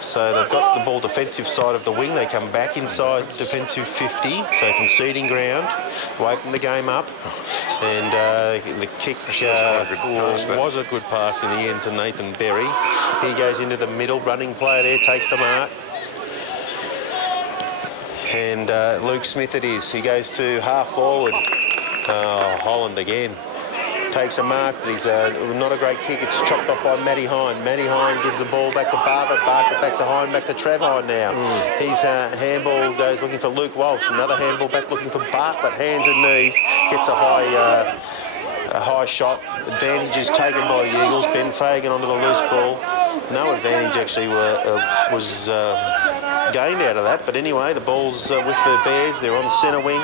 So they've got the ball defensive side of the wing. They come back inside defensive 50, so conceding ground, waking the game up. And the kick was a good pass in the end to Nathan Berry. He goes into the middle, running player there, takes the mark. And Luke Smith it is. He goes to half forward. Holland again. Takes a mark, but he's not a great kick. It's chopped off by Matty Hine. Matty Hine gives the ball back to Bartlett. Bartlett back to Hine, back to Trav Hine now. His handball goes looking for Luke Walsh. Another handball back looking for Bartlett. Hands and knees. Gets a high shot. Advantage is taken by the Eagles. Ben Fagan onto the loose ball. No advantage actually was gained out of that, but anyway, the ball's with the Bears. They're on centre wing.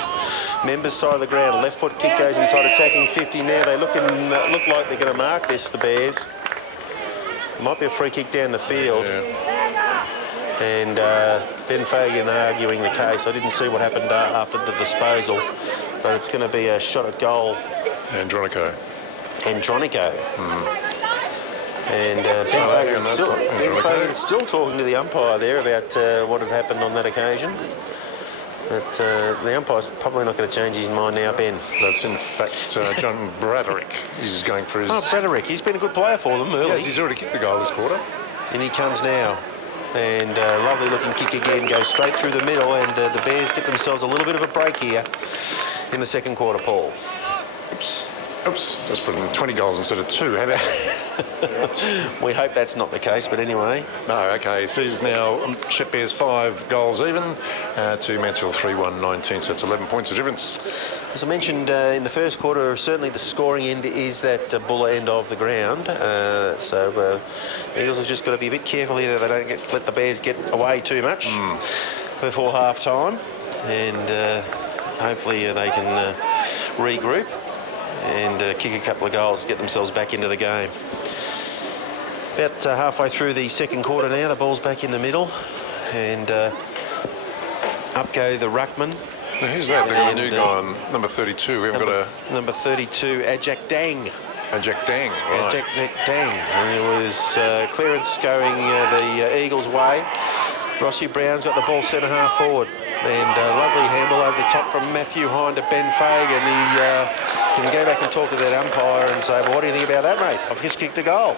Members side of the ground. Left foot kick goes inside attacking 50 now. They look like they're going to mark this, the Bears. Might be a free kick down the field. And Ben Fagan arguing the case. I didn't see what happened after the disposal, but it's going to be a shot at goal. Andronico. And Ben Fagan's still talking to the umpire there about what had happened on that occasion. But the umpire's probably not going to change his mind now, Ben. That's in fact John Braderick. He's going for his... Oh, Braderick. He's been a good player for them early. Yes, he's already kicked the goal this quarter. And he comes now. And lovely looking kick again. Goes straight through the middle, and the Bears get themselves a little bit of a break here in the second quarter, Paul. Oops, just put in 20 goals instead of 2. How about... We hope that's not the case, but anyway. No, okay. It says now Shepp Bears 5 goals even to Mansfield 3-1-19, so it's 11 points of difference. As I mentioned in the first quarter, certainly the scoring end is that Buller end of the ground. So Eagles have just got to be a bit careful here that they don't let the Bears get away too much before half time. And hopefully they can regroup and kick a couple of goals to get themselves back into the game. About halfway through the second quarter now, the ball's back in the middle, and up go the ruckman. Now, who's that? They've got a new guy on number 32. We haven't got a... Number 32, Ajak Dang. Ajak Dang, right. Ajak Dang. And it was clearance going the Eagles' way. Rossi Brown's got the ball centre half forward. And lovely handball over the top from Matthew Hine to Ben Fagan. He can go back and talk to that umpire and say, well, what do you think about that, mate? I've just kicked a goal.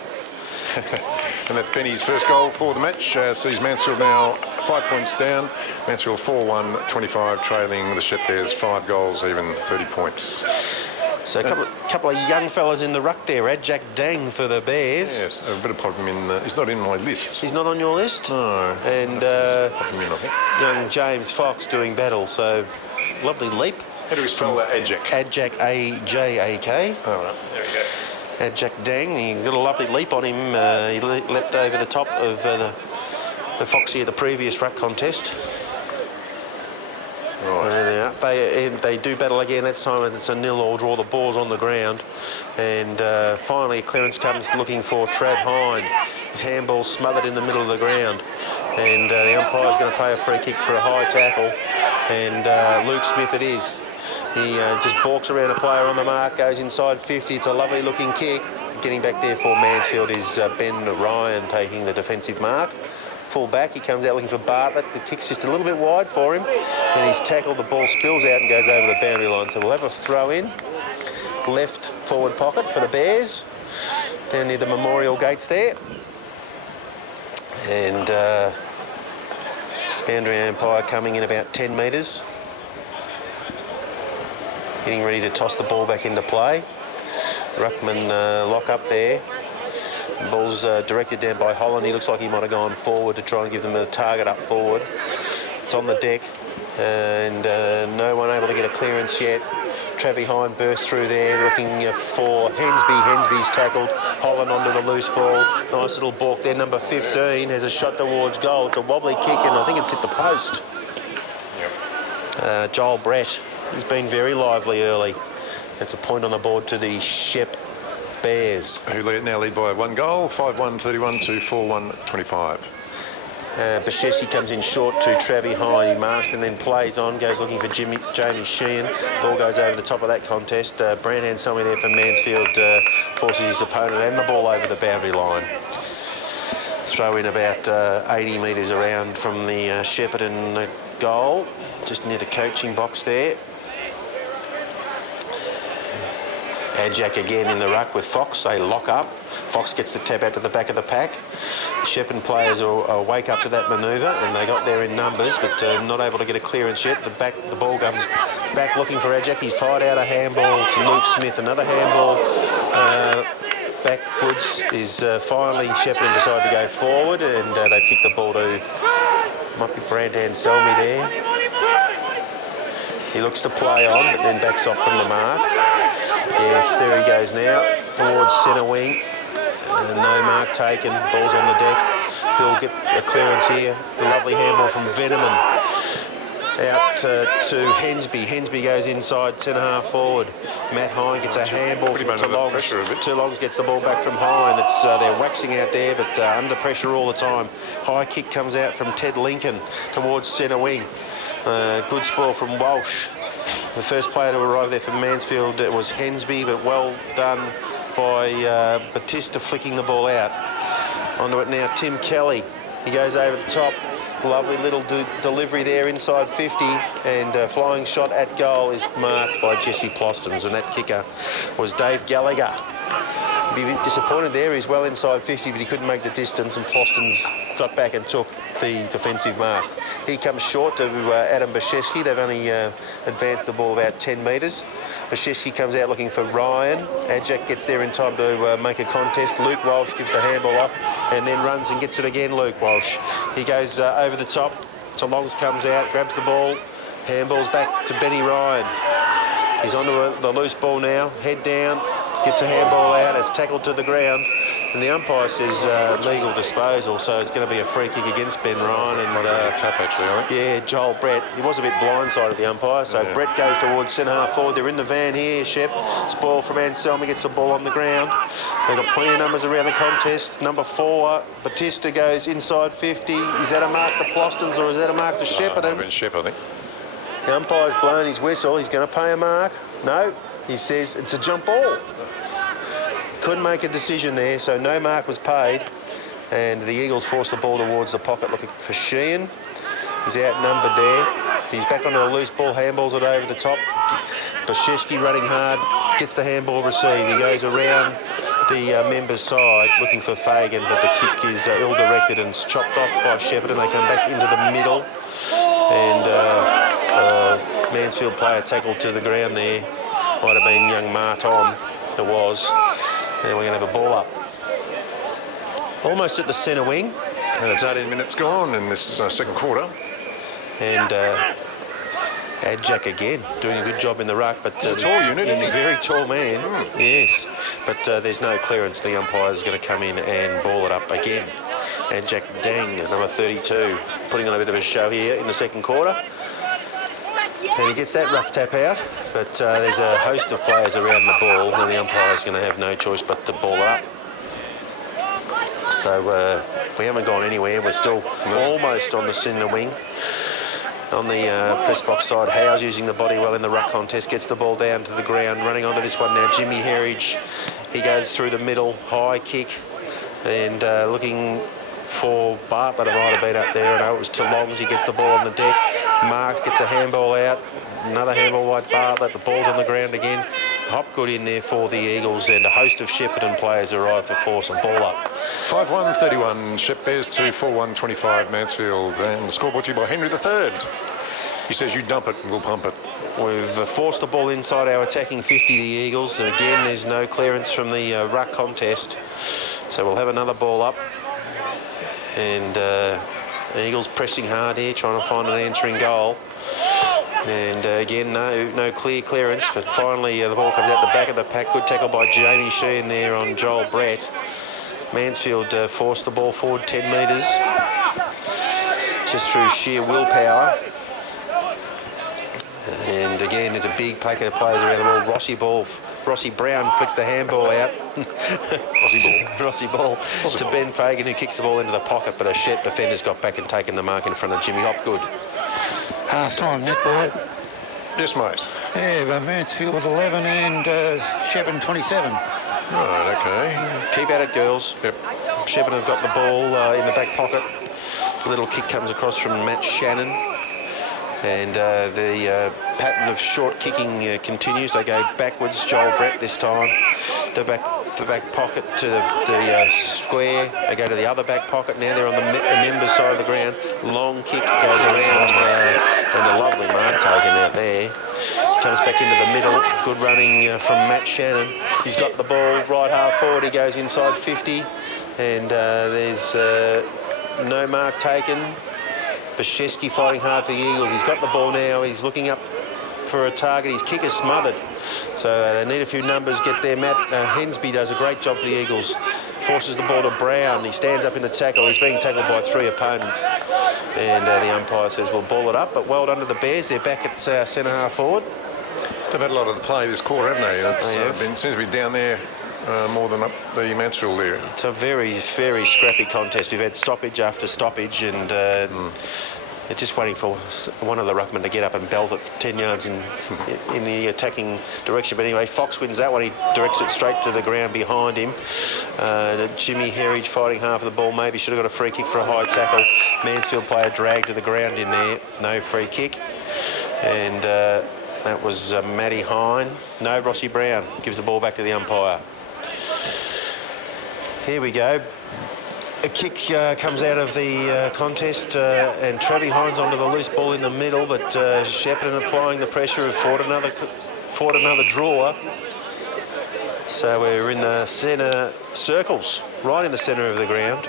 And that's Benny's first goal for the match. Sees Mansfield now 5 points down. Mansfield 4-1-25, trailing the Shepp Bears 5 goals, even 30 points. So a couple of young fellas in the ruck there. Ajak Dang for the Bears. Yes, a bit of problem in... he's not in my list. He's not on your list? No. And problem in, I think. young James Fox doing battle, so lovely leap. How do we spell that, Ajak? Ajak, A-J-A-K. All right, there we go. Ajak Dang. He got a lovely leap on him. He leapt over the top of the Foxy of the previous ruck contest. And they do battle again. That's time it's a 0-all draw. The ball's on the ground. And finally a clearance comes looking for Trav Hine. His handball smothered in the middle of the ground. And the umpire's going to pay a free kick for a high tackle. And Luke Smith it is. He just balks around a player on the mark, goes inside 50. It's a lovely looking kick. Getting back there for Mansfield is Ben Ryan taking the defensive mark. Full back, he comes out looking for Bartlett. The kick's just a little bit wide for him. And he's tackled, the ball spills out and goes over the boundary line. So we'll have a throw in. Left forward pocket for the Bears. Down near the memorial gates there. And boundary umpire coming in about 10 metres. Getting ready to toss the ball back into play. Ruckman lock up there. The ball's directed down by Holland. He looks like he might have gone forward to try and give them a target up forward. It's on the deck and no one able to get a clearance yet. Travi Hine bursts through there looking for Hensby. Hensby's tackled. Holland onto the loose ball. Nice little balk there. Number 15 has a shot towards goal. It's a wobbly kick and I think it's hit the post. Joel Brett has been very lively early. That's a point on the board to the Shepp Bears. Who now lead by 1 goal, 5-1-31 to 4-1-25. Bashesi comes in short to Travi Hine. He marks and then plays on, goes looking for Jamie Sheehan. Ball goes over the top of that contest. Branhan somewhere there for Mansfield forces his opponent and the ball over the boundary line. Throw in about 80 metres around from the Shepparton goal, just near the coaching box there. Ajak again in the ruck with Fox. They lock up. Fox gets the tap out to the back of the pack. The Shepparton players will wake up to that manoeuvre and they got there in numbers but not able to get a clearance yet. The ball comes back looking for Ajak. He's fired out a handball to Luke Smith. Another handball backwards is finally Shepparton decide to go forward and they pick the ball to, might be Brandan Selmy there. He looks to play on but then backs off from the mark. Yes, there he goes now, towards centre wing. No mark taken, ball's on the deck. He'll get a clearance here. A lovely handball from Veneman. Out to Hensby. Hensby goes inside, centre half forward. Matt Hine gets a handball from Toulongs. Toulongs gets the ball back from Hine. It's they're waxing out there, but under pressure all the time. High kick comes out from Ted Lincoln towards centre wing. Good spoil from Walsh. The first player to arrive there for Mansfield was Hensby, but well done by Batista flicking the ball out. Onto it now, Tim Kelly. He goes over the top. Lovely little delivery there inside 50 and flying shot at goal is marked by Jesse Plostons and that kicker was Dave Gallagher. Be a bit disappointed there. He's well inside 50 but he couldn't make the distance and Plostons got back and took the defensive mark. He comes short to Adam Bashesky. They've only advanced the ball about 10 metres. Bashesky comes out looking for Ryan. Ajak gets there in time to make a contest. Luke Walsh gives the handball off and then runs and gets it again, Luke Walsh. He goes over the top. Toulongs comes out, grabs the ball. Handballs back to Benny Ryan. He's onto the loose ball now. Head down. Gets a handball out, it's tackled to the ground, and the umpire says legal disposal, so it's going to be a free kick against Ben Ryan. And tough actually, I think. Yeah, Joel Brett. He was a bit blindsided, the umpire, so yeah. Brett goes towards centre half forward. They're in the van here, Shepp. Spoil from Anselmi, gets the ball on the ground. They've got plenty of numbers around the contest. Number 4, Batista goes inside 50. Is that a mark to Plostons or is that a mark to Shepparton? Shepp, I think. The umpire's blown his whistle. He's going to pay a mark. No, he says it's a jump ball. Couldn't make a decision there, so no mark was paid. And the Eagles forced the ball towards the pocket looking for Sheehan. He's outnumbered there. He's back onto the loose ball, handballs it over the top. Bashesky running hard, gets the handball received. He goes around the member's side looking for Fagan, but the kick is ill-directed and it's chopped off by Shepparton. They come back into the middle. And Mansfield player tackled to the ground there. Might have been young Marton. It was. And we're going to have a ball up. Almost at the centre wing. And it's 18 minutes gone in this second quarter. And Jack again, doing a good job in the ruck, but He's a tall unit, he's isn't he? a very tall man, yes. But there's no clearance. The umpire is going to come in and ball it up again. And Jack Dang, number 32, putting on a bit of a show here in the second quarter. And he gets that ruck tap out, but there's a host of players around the ball, and the umpire's going to have no choice but to ball it up. So we haven't gone anywhere. We're still almost on the centre wing. On the press box side, Howe's using the body well in the ruck contest, gets the ball down to the ground, running onto this one now, Jimmy Herridge. He goes through the middle, high kick, and looking for Bartlett. It might have been up there. I know it was too long as he gets the ball on the deck. Marks gets a handball out, another handball wide Bartlett, the ball's on the ground again. Hopgood in there for the Eagles, and a host of Shepparton players arrive to force a ball up. 5-1-31, Shepp Bears 2, 4-1-25 Mansfield, and the score brought to you by Henry III. He says you dump it and we'll pump it. We've forced the ball inside our attacking 50, the Eagles. And again, there's no clearance from the ruck contest. So we'll have another ball up. And the Eagles pressing hard here, trying to find an answering goal. And again, no clear clearance, but finally the ball comes out the back of the pack. Good tackle by Jamie Sheehan there on Joel Brett. Mansfield forced the ball forward 10 metres, just through sheer willpower. And again, there's a big pack of players around the ball. Rossi Brown flicks the handball out. Rossi ball to Ben Fagan, who kicks the ball into the pocket, but a Shepp defender's got back and taken the mark in front of Jimmy Hopgood. Half-time netball. Yes, mate. Yeah, but Mansfield 11 and Shepparton 27. Right, okay. Keep at it, girls. Yep. Shepparton have got the ball in the back pocket. A little kick comes across from Matt Shannon. And the pattern of short kicking continues. They go backwards. Joel Brett this time. The back pocket to the square. They go to the other back pocket. Now they're on the members' side of the ground. Long kick goes around and a lovely mark taken out there. Comes back into the middle. Good running from Matt Shannon. He's got the ball right half forward. He goes inside 50. And there's no mark taken. Bashesky fighting hard for the Eagles. He's got the ball now. He's looking up for a target. His kick is smothered. So they need a few numbers get there. Matt Hensby does a great job for the Eagles. Forces the ball to Brown. He stands up in the tackle. He's being tackled by 3 opponents. And the umpire says, we'll ball it up. But well done to the Bears. They're back at centre half forward. They've had a lot of the play this quarter, haven't they? It's seems to be down there more than up the Mansfield area. It's a very, very scrappy contest. We've had stoppage after stoppage, and they're just waiting for one of the ruckmen to get up and belt it 10 yards in the attacking direction. But anyway, Fox wins that one. He directs it straight to the ground behind him. Jimmy Herridge fighting half of the ball. Maybe should have got a free kick for a high tackle. Mansfield player dragged to the ground in there. No free kick. And that was Matty Hine. No, Rossi Brown gives the ball back to the umpire. Here we go. A kick comes out of the contest and Travis Hines onto the loose ball in the middle, but Shepparton applying the pressure have fought another draw. So we're in the centre circles, right in the centre of the ground.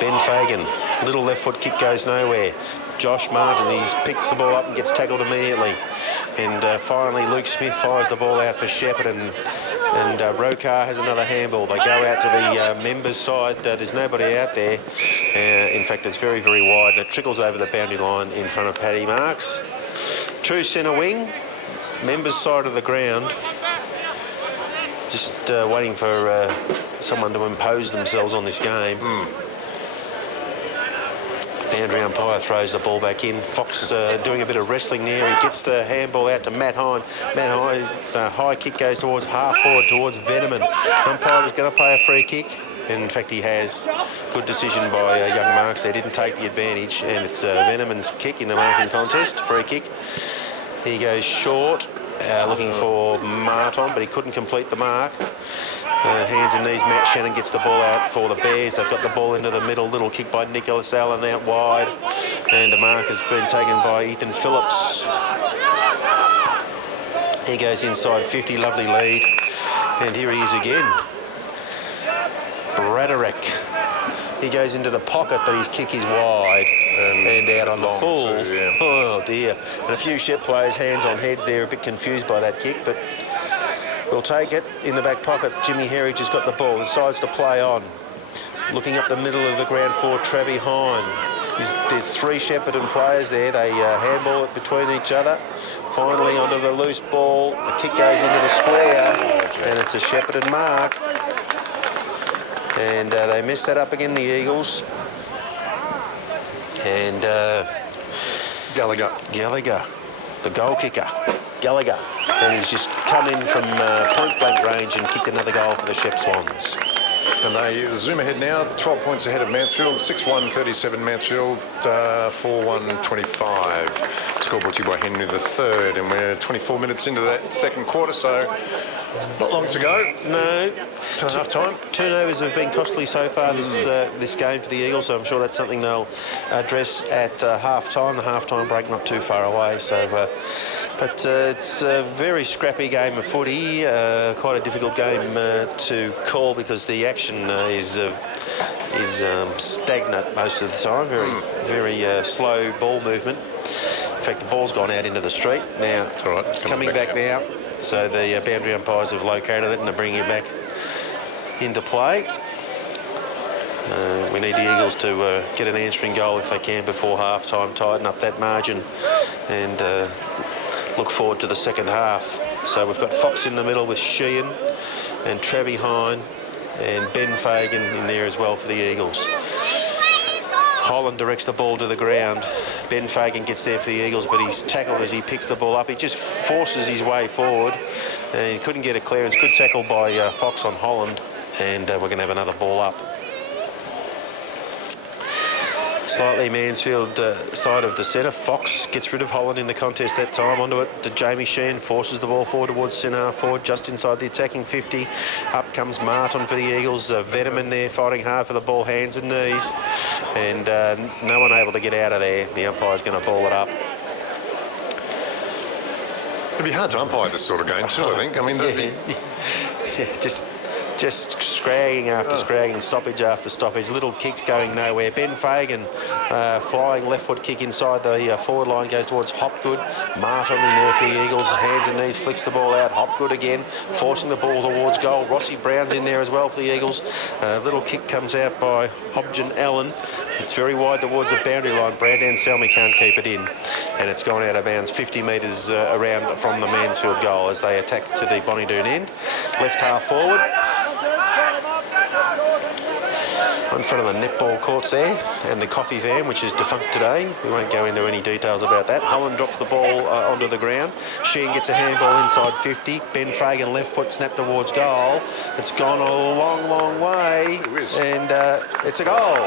Ben Fagan, little left foot kick goes nowhere. Josh Martin, he picks the ball up and gets tackled immediately. And finally Luke Smith fires the ball out for Shepparton. And Rokar has another handball. They go out to the members' side. There's nobody out there. In fact, it's very, very wide. And it trickles over the boundary line in front of Paddy Marks. True centre wing. Members' side of the ground. Just waiting for someone to impose themselves on this game. Boundary umpire throws the ball back in. Fox doing a bit of wrestling there. He gets the handball out to Matt Hine. Matt Hine, high kick goes towards half forward towards Veneman. Umpire was going to play a free kick. And in fact, he has. Good decision by young Marks there. Didn't take the advantage. And it's Veneman's kick in the marking contest. Free kick. He goes short. Looking for Martin, but he couldn't complete the mark. Hands and knees, Matt Shannon gets the ball out for the Bears. They've got the ball into the middle. Little kick by Nicholas Allen out wide. And the mark has been taken by Ethan Phillips. He goes inside 50, lovely lead. And here he is again. Braderick. He goes into the pocket, but his kick is wide. and out on the long full. too, yeah. Oh dear. And a few Shepp players hands on heads there, a bit confused by that kick, but we'll take it. In the back pocket, Jimmy Herridge has got the ball, decides to play on. Looking up the middle of the ground for Travis Hine. There's three Shepparton players there. They handball it between each other. Finally onto the loose ball. The kick goes into the square, and it's a Shepparton mark. And they messed that up again, the Eagles. And Gallagher, the goal kicker. Gallagher. And he's just come in from point blank range and kicked another goal for the Shepp Swans. And they zoom ahead now, 12 points ahead of Mansfield, 6-1-37 Mansfield, 4-1-25. Score brought to you by Henry III, and we're 24 minutes into that second quarter, so not long to go. No. For half time. Turnovers have been costly so far this game for the Eagles, so I'm sure that's something they'll address at half time. The half time break not too far away, so. But it's a very scrappy game of footy, quite a difficult game to call because the action is stagnant most of the time, very slow ball movement. In fact, the ball's gone out into the street. Now, It's all right, it's coming back now, so the boundary umpires have located it and are bringing it back into play. We need the Eagles to get an answering goal if they can before half-time, tighten up that margin and look forward to the second half. So we've got Fox in the middle with Sheehan and Travis Hine and Ben Fagan in there as well for the Eagles. Holland directs the ball to the ground. Ben Fagan gets there for the Eagles, but he's tackled as he picks the ball up. He just forces his way forward and he couldn't get a clearance. Good tackle by Fox on Holland, and we're going to have another ball up. Slightly Mansfield side of the centre. Fox gets rid of Holland in the contest that time. Onto it to Jamie Sheehan, forces the ball forward towards centre half forward, just inside the attacking 50. Up comes Martin for the Eagles. Veneman there fighting hard for the ball, hands and knees. And no one able to get out of there. The umpire's going to ball it up. It'd be hard to umpire this sort of game too, I think. I mean, just scragging after scragging, stoppage after stoppage, little kicks going nowhere. Ben Fagan, flying left foot kick inside the forward line, goes towards Hopgood. Martin in there for the Eagles, hands and knees, flicks the ball out. Hopgood again, forcing the ball towards goal. Rossi Brown's in there as well for the Eagles. Little kick comes out by Hobson Allen. It's very wide towards the boundary line. Brandon Selmy can't keep it in, and it's gone out of bounds 50 metres around from the Mansfield goal as they attack to the Bonnydoon end. Left half forward. In front of the netball courts there, and the coffee van, which is defunct today. We won't go into any details about that. Holland drops the ball onto the ground. Sheehan gets a handball inside 50. Ben Fagan left foot snap towards goal. It's gone a long, long way, and it's a goal.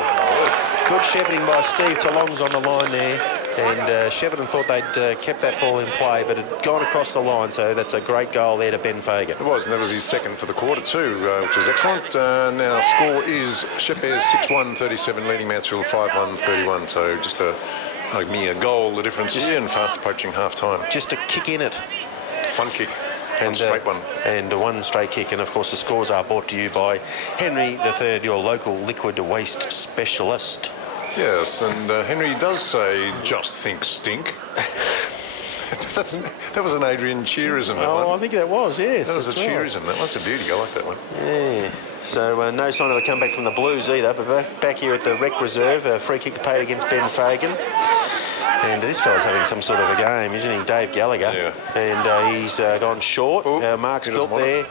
Good shepherding by Steve Talongs on the line there, and Shepparton thought they'd kept that ball in play, but it had gone across the line, so that's a great goal there to Ben Fagan. It was, and that was his second for the quarter too, which was excellent. Now score is Shepp 6-1-37, leading Mansfield 5-1-31, so just a mere goal, the difference here, and fast approaching half-time. Just a kick in it. One kick. And one straight one. And one straight kick. And, of course, the scores are brought to you by Henry III, your local liquid waste specialist. Yes, and Henry does say, just think stink. That was an Adrian cheerism, that one. I think that was, yes. That was a that's right. cheerism. That one's a beauty. I like that one. Yeah. So no sign of a comeback from the Blues either, but back here at the Rec Reserve, a free kick paid against Ben Fagan. And this fella's having some sort of a game, isn't he, Dave Gallagher? Yeah. And he's gone short. Mark's built there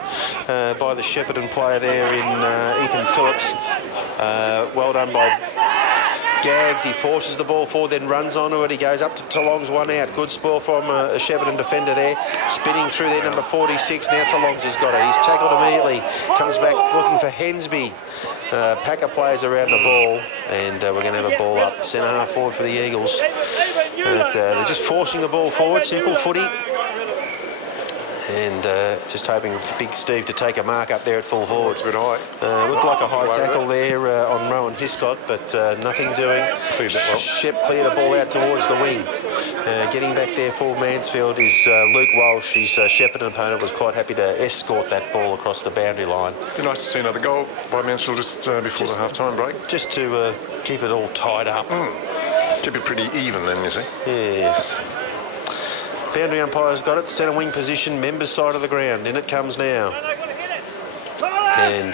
by the Shepparton player there in Ethan Phillips. Well done by Gags. He forces the ball forward, then runs onto it. He goes up to Talongs, one out. Good spoil from a Shepparton defender there. Spinning through there, number 46. Now Talongs has got it. He's tackled immediately. Comes back looking for Hensby. Packer players around the ball, and we're going to have a ball up. Centre half forward for the Eagles. But, they're just forcing the ball forward. Simple footy. And just hoping for Big Steve to take a mark up there at full forward. It's a bit high. Looked like a high tackle there on Rowan Hiscott, but nothing doing. Cleared that well. Shepp cleared the ball out towards the wing. Getting back there for Mansfield is Luke Walsh. His Shepparton opponent was quite happy to escort that ball across the boundary line. Be nice to see another goal by Mansfield just before the half-time break. Just to keep it all tied up. Keep it pretty even then, you see. Yes. Boundary umpire's got it. Centre wing position, members side of the ground. In it comes now. And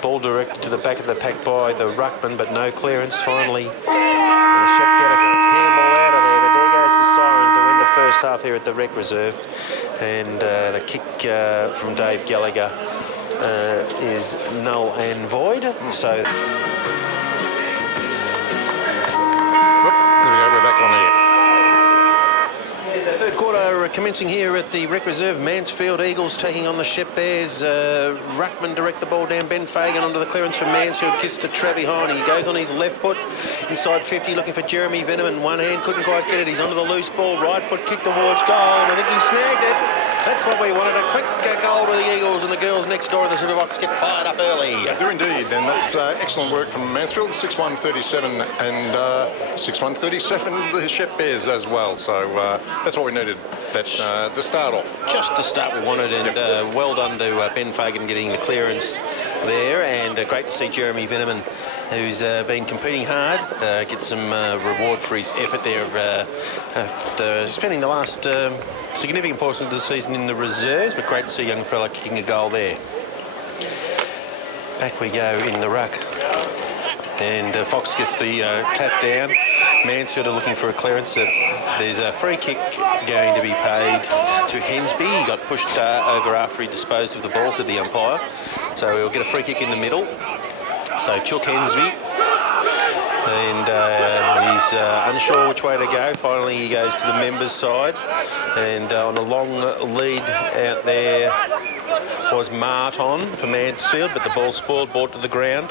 ball directed to the back of the pack by the ruckman, but no clearance. Finally, Shepp get a handball out of there, but there goes the siren to win the first half here at the Rec Reserve. And the kick from Dave Gallagher is null and void. So There we go, we're back on here. third quarter commencing here at the Rec Reserve. Mansfield Eagles taking on the Shepp Bears. Ruckman direct the ball down. Ben Fagan onto the clearance from Mansfield. Kiss to Travis Hine. He goes on his left foot inside 50 looking for Jeremy Veneman. One hand couldn't quite get it. He's onto the loose ball. Right foot kick towards goal, and I think he snagged it. That's what we wanted, a quick goal to the Eagles, and the girls next door in the Superbox get fired up early. They do indeed, and that's excellent work from Mansfield. 6-1-37 and 6-1-37 the Shepp Bears as well. So that's what we needed. That's the start off. Just the start we wanted, and well done to Ben Fagan getting the clearance there, and great to see Jeremy Veneman, who's been competing hard, get some reward for his effort there after spending the last significant portion of the season in the reserves, but great to see a young fella kicking a goal there. Back we go in the ruck. And Fox gets the tap down. Mansfield are looking for a clearance. There's a free kick going to be paid to Hensby. He got pushed over after he disposed of the ball to the umpire. So he'll get a free kick in the middle. So Chuck Hensby. And he's unsure which way to go. Finally he goes to the members' side. And on a long lead out there was Marton for Mansfield, but the ball spoiled, brought to the ground.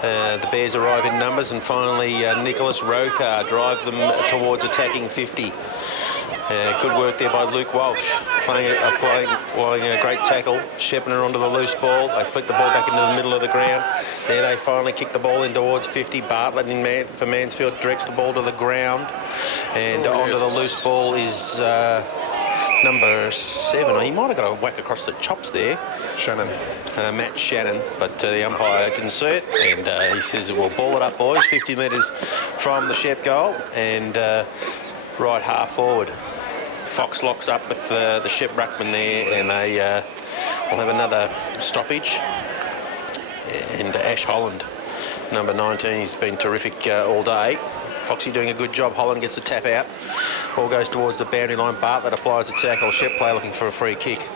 The Bears arrive in numbers, and finally Nicholas Rokar drives them towards attacking 50. Good work there by Luke Walsh, applying a great tackle. Shepner onto the loose ball. They flick the ball back into the middle of the ground. There they finally kick the ball in towards 50. Bartlett for Mansfield directs the ball to the ground, and onto the loose ball is number 7. He might have got a whack across the chops there. Shannon. Matt Shannon, but the umpire didn't see it, and he says, we'll ball it up, boys, 50 metres from the Shepp goal, and right half forward. Fox locks up with the Shepp ruckman there, and they will have another stoppage. And Ash Holland, number 19, he's been terrific all day. Foxy doing a good job. Holland gets the tap out. Ball goes towards the boundary line. Bartlett applies the tackle. Shepp player looking for a free kick.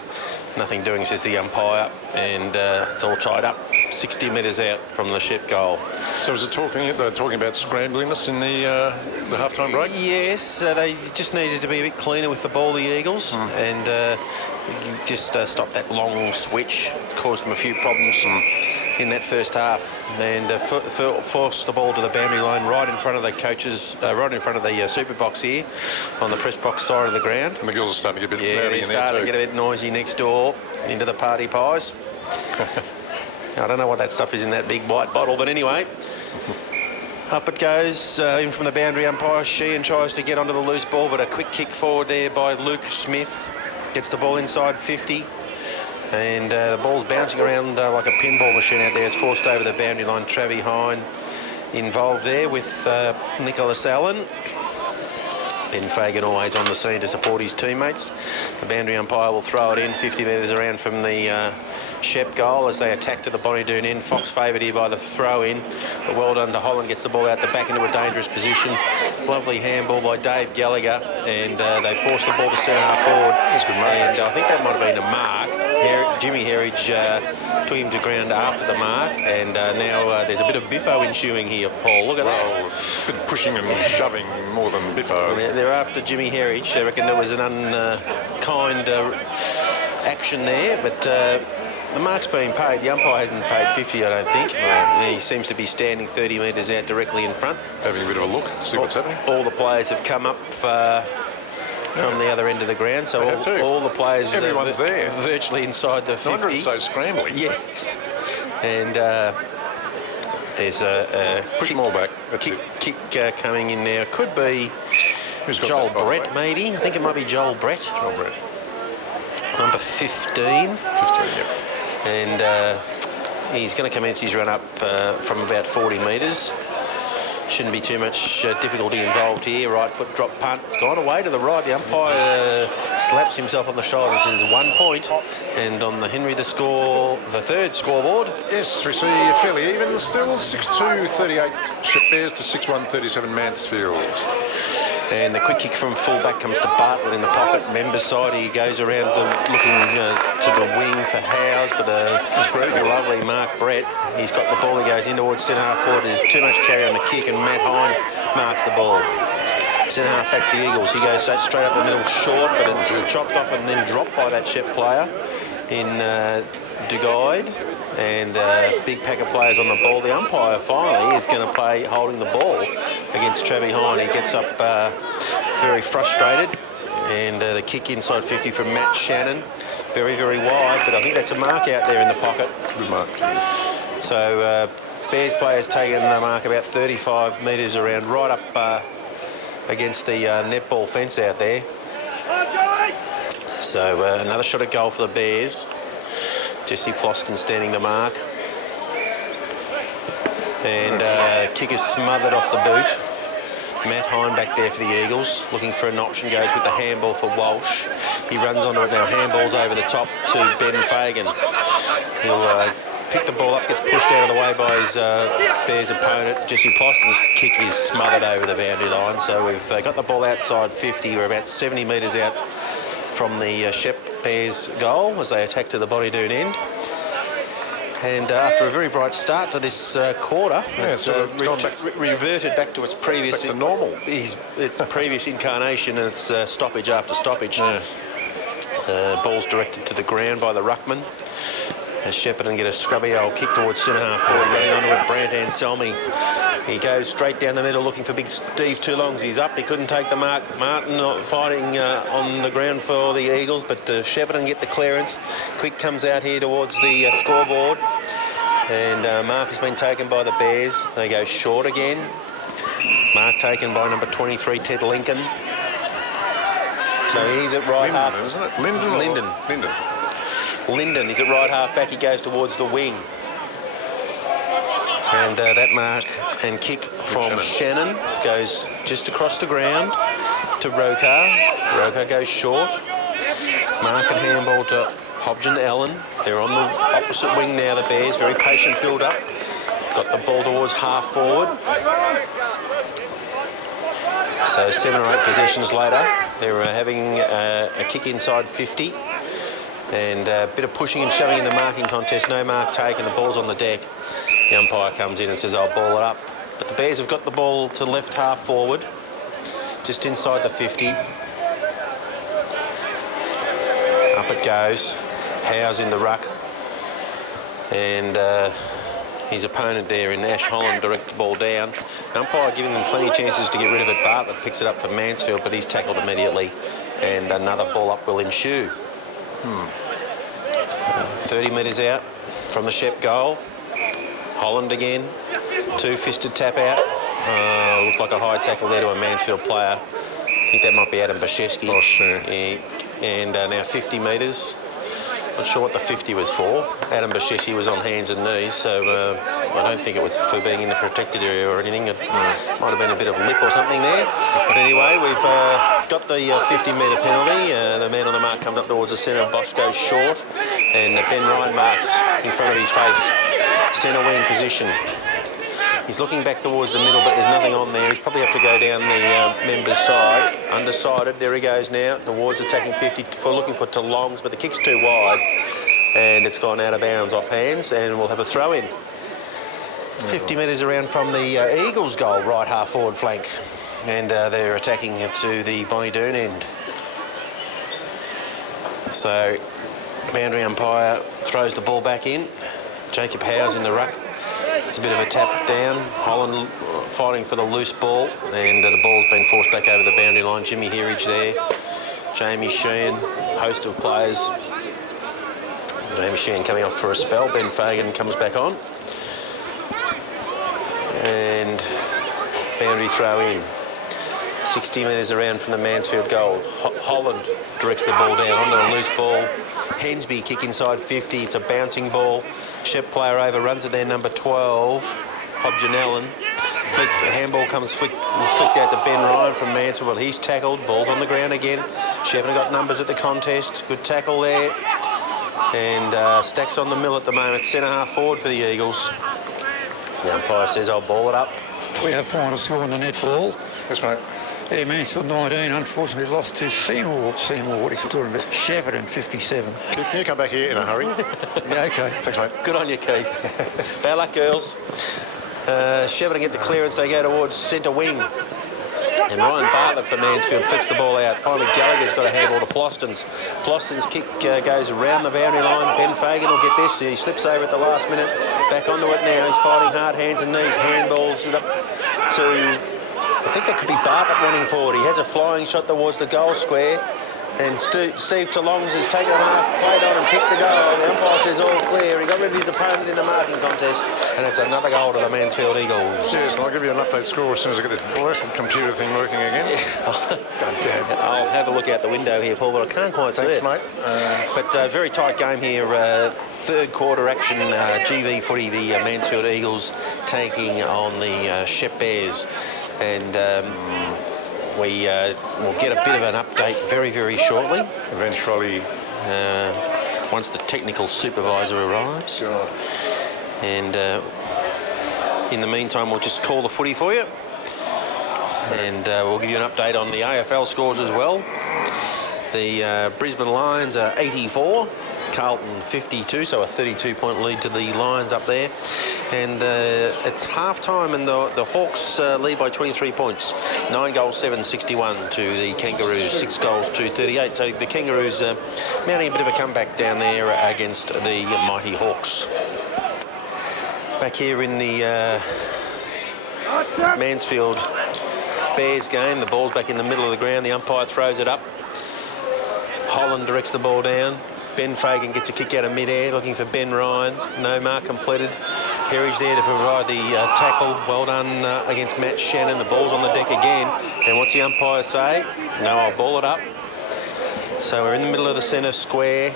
Nothing doing, says the umpire, and it's all tied up. 60 metres out from the Shepp goal. So was it they're talking about scramblingness in the half-time break? Yes, they just needed to be a bit cleaner with the ball, the Eagles, and just stop that long switch. Caused them a few problems in that first half, and forced the ball to the boundary line right in front of the coaches, right in front of the super box here, on the press box side of the ground. And the girls are starting to get a bit rowdy. Yeah, starting to get a bit noisy next door into the party pies. I don't know what that stuff is in that big white bottle, but anyway. Up it goes, in from the boundary umpire. Sheehan tries to get onto the loose ball, but a quick kick forward there by Luke Smith. Gets the ball inside 50. And the ball's bouncing around like a pinball machine out there. It's forced over the boundary line. Travis Hine involved there with Nicholas Allen. Ben Fagan always on the scene to support his teammates. The boundary umpire will throw it in 50 metres around from the Shepp goal as they attack to the Bonnie-Doon end. Fox favoured here by the throw-in, but well done to Holland. Gets the ball out the back into a dangerous position. Lovely handball by Dave Gallagher, and they force the ball to centre half forward. That's good, mate. And I think that might have been a mark. Jimmy Herridge took him to ground after the mark, and now there's a bit of biffo ensuing here, Paul. Look at that. A bit of pushing and shoving more than biffo. They're after Jimmy Herridge. I reckon there was an unkind action there, but the mark's been paid. The umpire hasn't paid 50, I don't think. He seems to be standing 30 metres out directly in front. Having a bit of a look, see what's happening. All the players have come up from the other end of the ground, so all the players everyone's there, virtually inside the 50. 900's so scrambly. Yes, and there's a push them all back. Kick coming in now. Could be Joel Brett, maybe. I think it might be Joel Brett. Joel Brett, number 15. 15, yep. And he's going to commence his run up from about 40 metres. Shouldn't be too much difficulty involved here. Right foot drop punt. It's gone away to the right. The umpire slaps himself on the shoulder and says it's 1 point. And on the Henry the third scoreboard. Yes, we see fairly even still. 6-2-38 Shepp Bears to 6-1-37 Mansfield. And the quick kick from full-back comes to Bartlett in the pocket. Members side, he goes around looking to the wing for Howes, but a lovely Mark Brett. He's got the ball, he goes in towards centre half forward. There's too much carry on the kick, and Matt Hine marks the ball. Centre half back for the Eagles. He goes straight up the middle short, but it's chopped off and then dropped by that Shepp player in DeGuide. And big pack of players on the ball. The umpire finally is going to play holding the ball against Travis Hine. He gets up very frustrated, and the kick inside 50 from Matt Shannon. Very, very wide, but I think that's a mark out there in the pocket. It's a good mark. So Bears players taking the mark about 35 metres around, right up against the netball fence out there. So another shot at goal for the Bears. Jesse Ploston standing the mark. And kick is smothered off the boot. Matt Hine back there for the Eagles, looking for an option, goes with the handball for Walsh. He runs onto it now, handball's over the top to Ben Fagan. He'll pick the ball up, gets pushed out of the way by his Bears opponent. Jesse Ploston's kick is smothered over the boundary line, so we've got the ball outside 50. We're about 70 metres out from the Shepp Bears goal as they attack to the Bonnie-Doon end. And after a very bright start to this quarter, it's reverted back to its previous... Back to normal. Its previous incarnation, and it's stoppage after stoppage. Yeah. Ball's directed to the ground by the ruckman. As Shepparton get a scrubby old kick towards centre half forward, running onto it, Brant Anselmi. He goes straight down the middle looking for big Steve Toulongs. He's up, he couldn't take the mark. Martin fighting on the ground for the Eagles, but Shepparton get the clearance. Quick comes out here towards the scoreboard, and mark has been taken by the Bears. They go short again. Mark taken by number 23, Ted Lincoln. So he's at right half. Isn't it? Linden. Linden is at right half back. He goes towards the wing. And that mark and kick from Shannon goes just across the ground to Rokar. Rokar goes short. Mark and handball to Hobson Allen. They're on the opposite wing now, the Bears. Very patient build-up. Got the ball towards half forward. So 7 or 8 possessions later, they're having a kick inside 50. And a bit of pushing and shoving in the marking contest. No mark taken, the ball's on the deck. The umpire comes in and says, I'll ball it up. But the Bears have got the ball to left half forward, just inside the 50. Up it goes. Howes in the ruck. And his opponent there in Ash Holland directs the ball down. The umpire giving them plenty of chances to get rid of it. Bartlett picks it up for Mansfield, but he's tackled immediately. And another ball up will ensue. 30 metres out from the Shepp goal. Holland again. Two-fisted tap out. Looked like a high tackle there to a Mansfield player. I think that might be Adam Bashevsky. Oh, sure. And now 50 metres. Not sure what the 50 was for. Adam Bashevsky was on hands and knees, so I don't think it was for being in the protected area or anything. It might have been a bit of lip or something there. But anyway, we've got the 50-metre penalty. The man on the mark comes up towards the centre. Bosch goes short, and Ben Ryan marks in front of his face. Centre wing position. He's looking back towards the middle, but there's nothing on there. He's probably have to go down the members' side. Undecided. There he goes now towards attacking 50 for looking for Toulongs, but the kick's too wide, and it's gone out of bounds off hands, and we'll have a throw in. 50 metres around from the Eagles' goal, right half forward flank, and they're attacking to the Bonnie-Doon end. So, boundary umpire throws the ball back in. Jacob Howes in the ruck. It's a bit of a tap down. Holland fighting for the loose ball, and the ball's been forced back over the boundary line. Jimmy Heerage there. Jamie Sheehan, host of players. Jamie Sheehan coming off for a spell. Ben Fagan comes back on. And boundary throw in. 60 metres around from the Mansfield goal. Holland directs the ball down onto a loose ball. Hensby kick inside 50. It's a bouncing ball. Shepp player over, runs it there, number 12, Hobson Allen. handball comes flicked out to Ben Ryan from Mansfield. Well, he's tackled. Ball's on the ground again. Shepp got numbers at the contest. Good tackle there. And Stack's on the mill at the moment. Centre half forward for the Eagles. The umpire says I'll ball it up. We have final score in the netball. Yes, mate. Mansfield 19, unfortunately lost to Seymour, what are you talking about? Shepparton 57. Keith, can you come back here in a hurry? Yeah, okay. Thanks, mate. Good on you, Keith. Bad luck, girls. Shepparton get the clearance. They go towards centre wing. And Ryan Bartlett for Mansfield flicks the ball out. Finally, Gallagher's got a handball to Ploston's. Ploston's kick goes around the boundary line. Ben Fagan will get this. He slips over at the last minute. Back onto it now. He's fighting hard, hands and knees. Handballs it up to... I think that could be Bartlett running forward. He has a flying shot towards the goal square. And Steve Talongs has taken a mark, played on and kicked the goal. The umpire says all clear. He got rid of his opponent in the marking contest. And it's another goal to the Mansfield Eagles. Yes, I'll give you an update score as soon as I get this blessed computer thing working again. God damn. I'll have a look out the window here, Paul, but I can't quite see it. Thanks, mate. But very tight game here. Third quarter action, GV footy, the Mansfield Eagles taking on the Shepp Bears. And we will get a bit of an update very, very shortly. Eventually. Once the technical supervisor arrives. Sure. And in the meantime, we'll just call the footy for you. And we'll give you an update on the AFL scores as well. The Brisbane Lions are 84. Carlton 52, so a 32-point lead to the Lions up there. And it's half-time and the Hawks lead by 23 points. 9 goals, 7-61 to the Kangaroos, 6 goals, 2-38. So the Kangaroos mounting a bit of a comeback down there against the mighty Hawks. Back here in the Mansfield Bears game, the ball's back in the middle of the ground. The umpire throws it up. Holland directs the ball down. Ben Fagan gets a kick out of mid-air, looking for Ben Ryan. No mark completed. Herridge there to provide the tackle. Well done against Matt Shannon. The ball's on the deck again. And what's the umpire say? No, I'll ball it up. So we're in the middle of the centre square.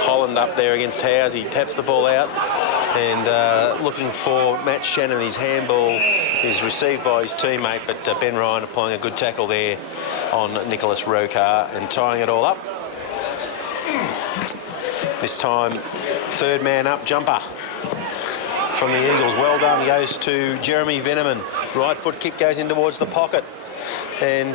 Holland up there against Howes. He taps the ball out. And looking for Matt Shannon. His handball is received by his teammate, but Ben Ryan applying a good tackle there on Nicholas Rokar and tying it all up. This time, third man up jumper from the Eagles. Well done, goes to Jeremy Veneman. Right foot kick goes in towards the pocket. And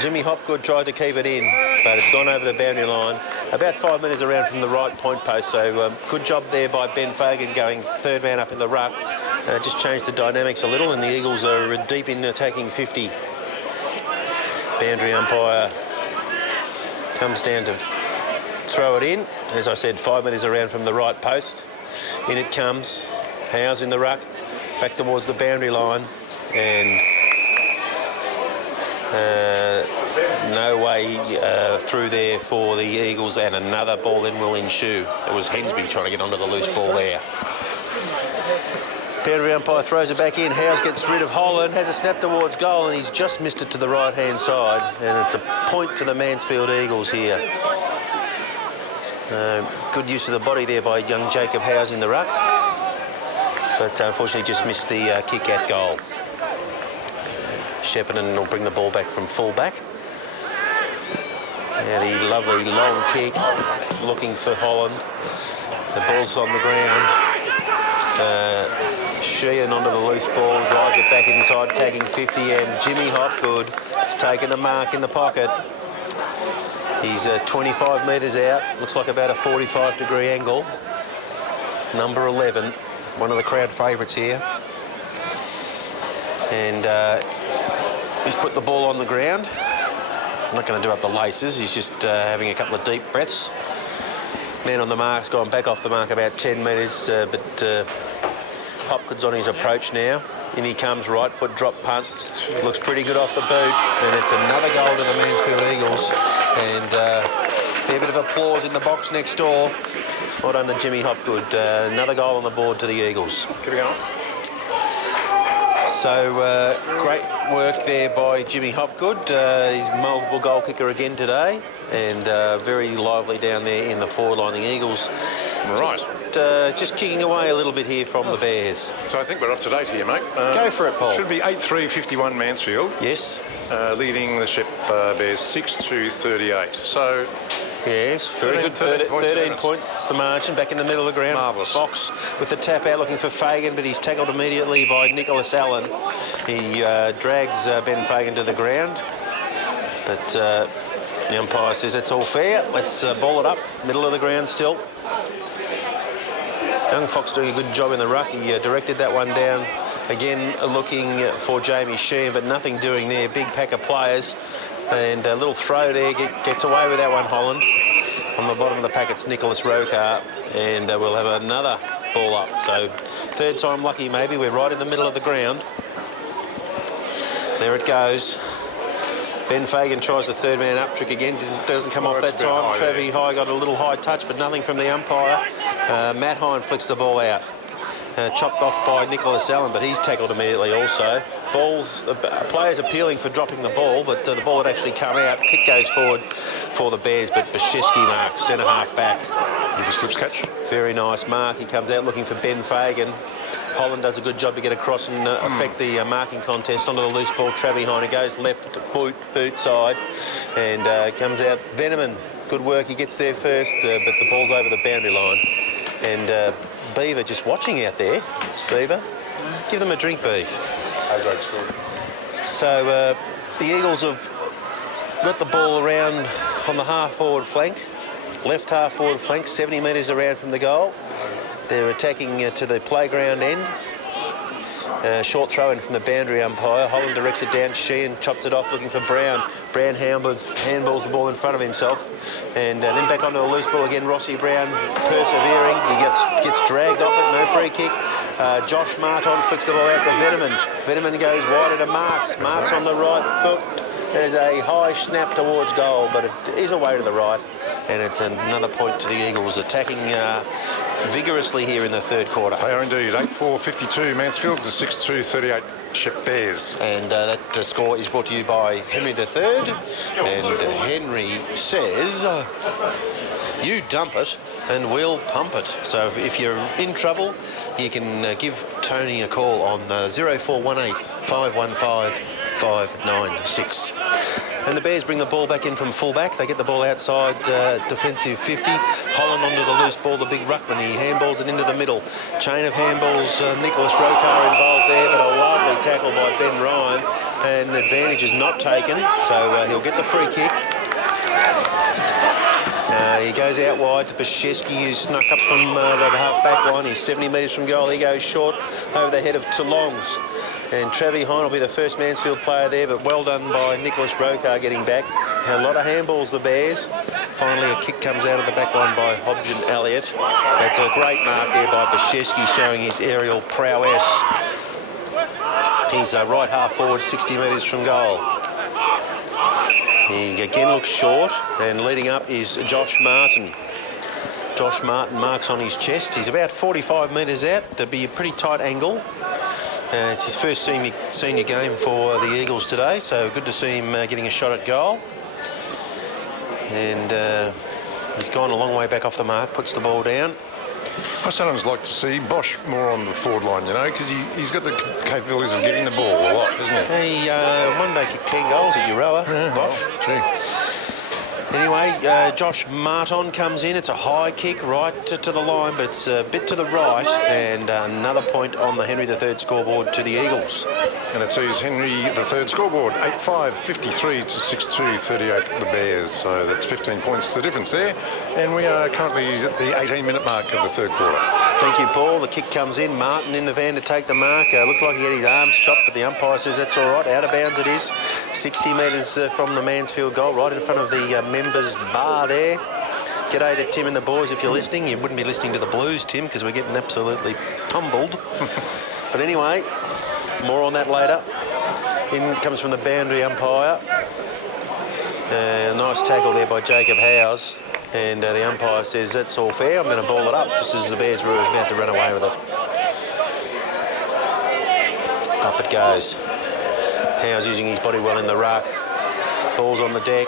Jimmy Hopgood tried to keep it in, but it's gone over the boundary line. About 5 metres around from the right point post, so good job there by Ben Fagan going third man up in the ruck. Just changed the dynamics a little, and the Eagles are deep in attacking 50. Boundary umpire comes down to throw it in. As I said, 5 metres around from the right post. In it comes. Howes in the ruck, back towards the boundary line, and no way through there for the Eagles, and another ball then will ensue. It was Hensby trying to get onto the loose ball there. Boundary umpire throws it back in. Howes gets rid of Holland, has a snap towards goal, and he's just missed it to the right-hand side. And it's a point to the Mansfield Eagles here. Good use of the body there by young Jacob Howes in the ruck. But unfortunately just missed the kick at goal. Shepparton will bring the ball back from full back. Yeah, the lovely long kick, looking for Holland. The ball's on the ground. Sheehan onto the loose ball, drives it back inside, tagging 50, and Jimmy Hopgood has taken the mark in the pocket. He's 25 metres out, looks like about a 45-degree angle. Number 11, one of the crowd favourites here. And he's put the ball on the ground. Not going to do up the laces, he's just having a couple of deep breaths. Man on the mark's gone back off the mark about 10 metres, but Hopgood's on his approach now. In he comes, right foot drop punt. Looks pretty good off the boot, and it's another goal to the Mansfield Eagles. And a fair bit of applause in the box next door. Well done to Jimmy Hopgood. Another goal on the board to the Eagles. Keep it going. So great work there by Jimmy Hopgood. He's multiple goal kicker again today, and very lively down there in the forward line. The Eagles Right. Just kicking away a little bit here from the Bears. So I think we're up to date here, mate. Go for it, Paul. Should be 8-3-51 Mansfield, Yes. leading the Shepp Bears 6-2-38. So Yes, very good. 13 points 13 difference. points, the margin, back in the middle of the ground. Marvellous. Fox with the tap out looking for Fagan, but he's tackled immediately by Nicholas Allen. He drags Ben Fagan to the ground, but the umpire says it's all fair. Let's ball it up, middle of the ground still. Young Fox doing a good job in the ruck. He directed that one down. Again, looking for Jamie Sheen, but nothing doing there. Big pack of players. And a little throw there, gets away with that one, Holland. On the bottom of the pack, it's Nicholas Rokar, and we'll have another ball up. So third time lucky maybe. We're right in the middle of the ground. There it goes. Ben Fagan tries the third man up trick again. Doesn't come off that time. Trevi High got a little high touch, but nothing from the umpire. Matt Hine flicks the ball out. Chopped off by Nicholas Allen, but he's tackled immediately also. Players appealing for dropping the ball, but the ball had actually come out. Kick goes forward for the Bears, but Bashevsky marks, centre half back. With a slips catch. Very nice mark. He comes out looking for Ben Fagan. Holland does a good job to get across and affect the marking contest onto the loose ball. Travi Hine goes left boot side and comes out. Veneman, good work. He gets there first, but the ball's over the boundary line. And Beaver just watching out there. Beaver, give them a drink, Beef. So the Eagles have got the ball around on the half-forward flank. Left half-forward flank, 70 metres around from the goal. They're attacking to the playground end. Short throw in from the boundary umpire. Holland directs it down. Sheehan chops it off looking for Brown. Brown handballs the ball in front of himself. And then back onto the loose ball again. Rossi Brown persevering. He gets dragged off it. No free kick. Josh Martin flicks the ball out to Veneman. Veneman goes wide to Marks. Marks on the right foot. There's a high snap towards goal, but it is away to the right. And it's another point to the Eagles attacking vigorously here in the third quarter. They are indeed 8-4-52 Mansfield to 6-2-38 Shepp Bears. And that score is brought to you by Henry III. And Henry says, you dump it and we'll pump it. So if you're in trouble, you can give Tony a call on 0418 515 596. And the Bears bring the ball back in from fullback. They get the ball outside defensive 50. Holland onto the loose ball, the big ruckman. He handballs it into the middle. Chain of handballs, Nicholas Rokar involved there, but a lovely tackle by Ben Ryan. And advantage is not taken, so he'll get the free kick. He goes out wide to Bashevsky, who snuck up from the half-back line. He's 70 metres from goal. He goes short over the head of Toulongs. And Travi Hine will be the first Mansfield player there, but well done by Nicholas Rokar getting back. A lot of handballs, the Bears. Finally, a kick comes out of the back line by Hobson Elliott. That's a great mark there by Bashevsky, showing his aerial prowess. He's right half forward, 60 metres from goal. He again looks short, and leading up is Josh Martin. Josh Martin marks on his chest. He's about 45 metres out. To be a pretty tight angle. It's his first senior game for the Eagles today, so good to see him getting a shot at goal. And he's gone a long way back off the mark, puts the ball down. I sometimes like to see Bosch more on the forward line, you know, because he's got the capabilities of getting the ball a lot, doesn't he? He one day kicked 10 goals at Euroa, Bosch. Gee. Anyway, Josh Martin comes in. It's a high kick right to the line, but it's a bit to the right, and another point on the Henry III scoreboard to the Eagles. And that sees Henry III scoreboard 8-5-53 to 6-2-38 the Bears. So that's 15 points the difference there. And we are currently at the 18-minute mark of the third quarter. Thank you, Paul. The kick comes in. Martin in the van to take the mark. Looks like he had his arms chopped, but the umpire says that's all right. Out of bounds it is. 60 metres from the Mansfield goal, right in front of the members' bar there. G'day to Tim and the boys if you're listening. You wouldn't be listening to the Blues, Tim, because we're getting absolutely tumbled. But anyway, more on that later. In comes from the boundary umpire. Nice tackle there by Jacob Howes. And the umpire says that's all fair. I'm going to ball it up just as the Bears were about to run away with it. Up it goes. Howes using his body well in the ruck. Ball's on the deck.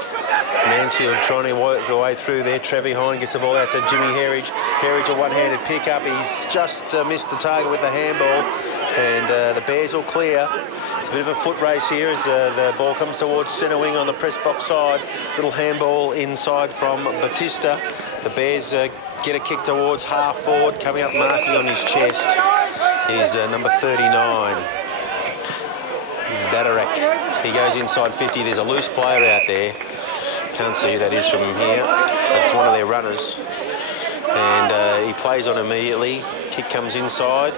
Mansfield trying to work their way through there. Trevi Hine gets the ball out to Jimmy Herridge. Herridge a one-handed pick-up. He's just missed the target with the handball. And the Bears will clear. It's a bit of a foot race here as the ball comes towards centre wing on the press box side. Little handball inside from Batista. The Bears get a kick towards half forward. Coming up marking on his chest is number 39. Badarak. He goes inside 50. There's a loose player out there. Can't see who that is from here, but it's one of their runners. And he plays on immediately. Kick comes inside.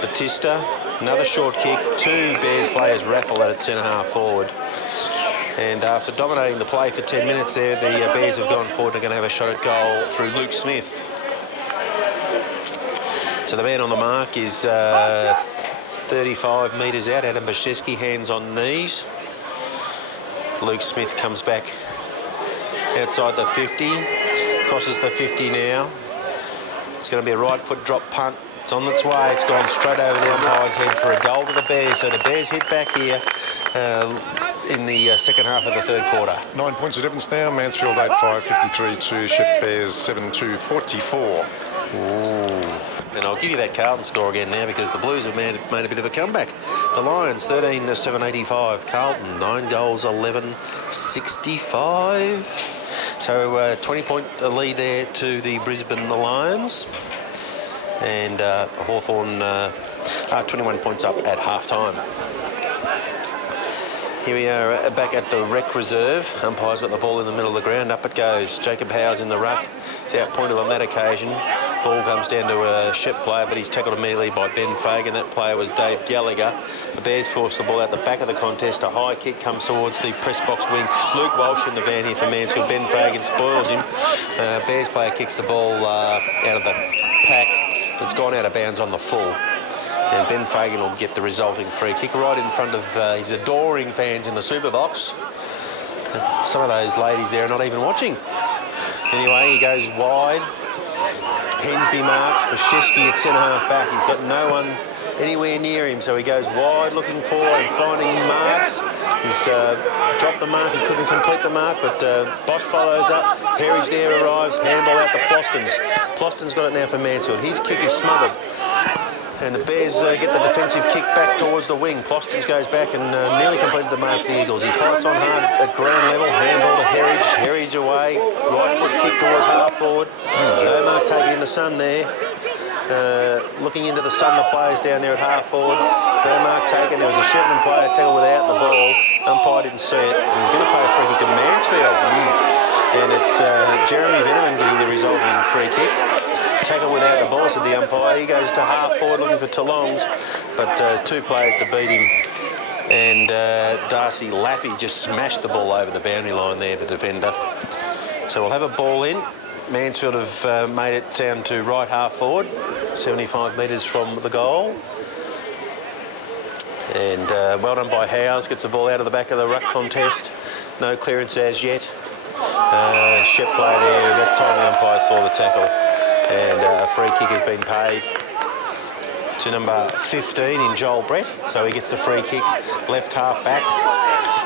Batista, another short kick. Two Bears players raffle at centre half forward. And after dominating the play for 10 minutes there, the Bears have gone forward. They're going to have a shot at goal through Luke Smith. So the man on the mark is 35 metres out. Adam Baszewski, hands on knees. Luke Smith comes back outside the 50, crosses the 50 now. It's going to be a right foot drop punt. It's on its way. It's gone straight over the umpire's head for a goal to the Bears. So the Bears hit back here in the second half of the third quarter. 9 points of difference now. Mansfield 8-5, 53 to Shepp Bears 7-2, 44. And I'll give you that Carlton score again now because the Blues have made a bit of a comeback. The Lions 13-7, 85. Carlton 9 goals, 11, 65. So 20-point lead there to the Brisbane Lions. And Hawthorn 21 points up at half-time. Here we are back at the rec reserve. Umpire's got the ball in the middle of the ground. Up it goes. Jacob Howe's in the ruck. It's outpointed on that occasion. Ball comes down to a Shepp player, but he's tackled immediately by Ben Fagan. That player was Dave Gallagher. The Bears force the ball out the back of the contest. A high kick comes towards the press box wing. Luke Walsh in the van here for Mansfield. Ben Fagan spoils him. Bears player kicks the ball out of the pack. It's gone out of bounds on the full. And Ben Fagan will get the resulting free kick right in front of his adoring fans in the super box. Some of those ladies there are not even watching. Anyway, he goes wide. Hensby marks. Baszewski at centre half back. He's got no one anywhere near him, so he goes wide looking forward and finding marks. He's dropped the mark. He couldn't complete the mark, but Bosch follows up. Perry's there arrives. Handball out to Plostons. Plostons got it now for Mansfield. His kick is smothered. And the Bears get the defensive kick back towards the wing. Plostons goes back and nearly completed the mark for the Eagles. He fights on hard at ground level. Handball to Herridge. Herridge away. Right foot kick towards half forward. No mark taken in the sun there. Looking into the sun, the players down there at half forward. No mark taken. There was a Shetland player tackle without the ball. Umpire didn't see it. He's going to play a free kick to Mansfield. And it's Jeremy Veneman getting the resulting free kick. Tackle without the ball, said the umpire. He goes to half forward looking for Talongs, but there's two players to beat him. And Darcy Laffey just smashed the ball over the boundary line there, the defender. So we'll have a ball in. Mansfield have made it down to right half forward, 75 metres from the goal. And well done by Howes, gets the ball out of the back of the ruck contest. No clearance as yet. Shepp player there, that time the umpire saw the tackle. And a free kick has been paid to number 15 in Joel Brett. So he gets the free kick, left half back.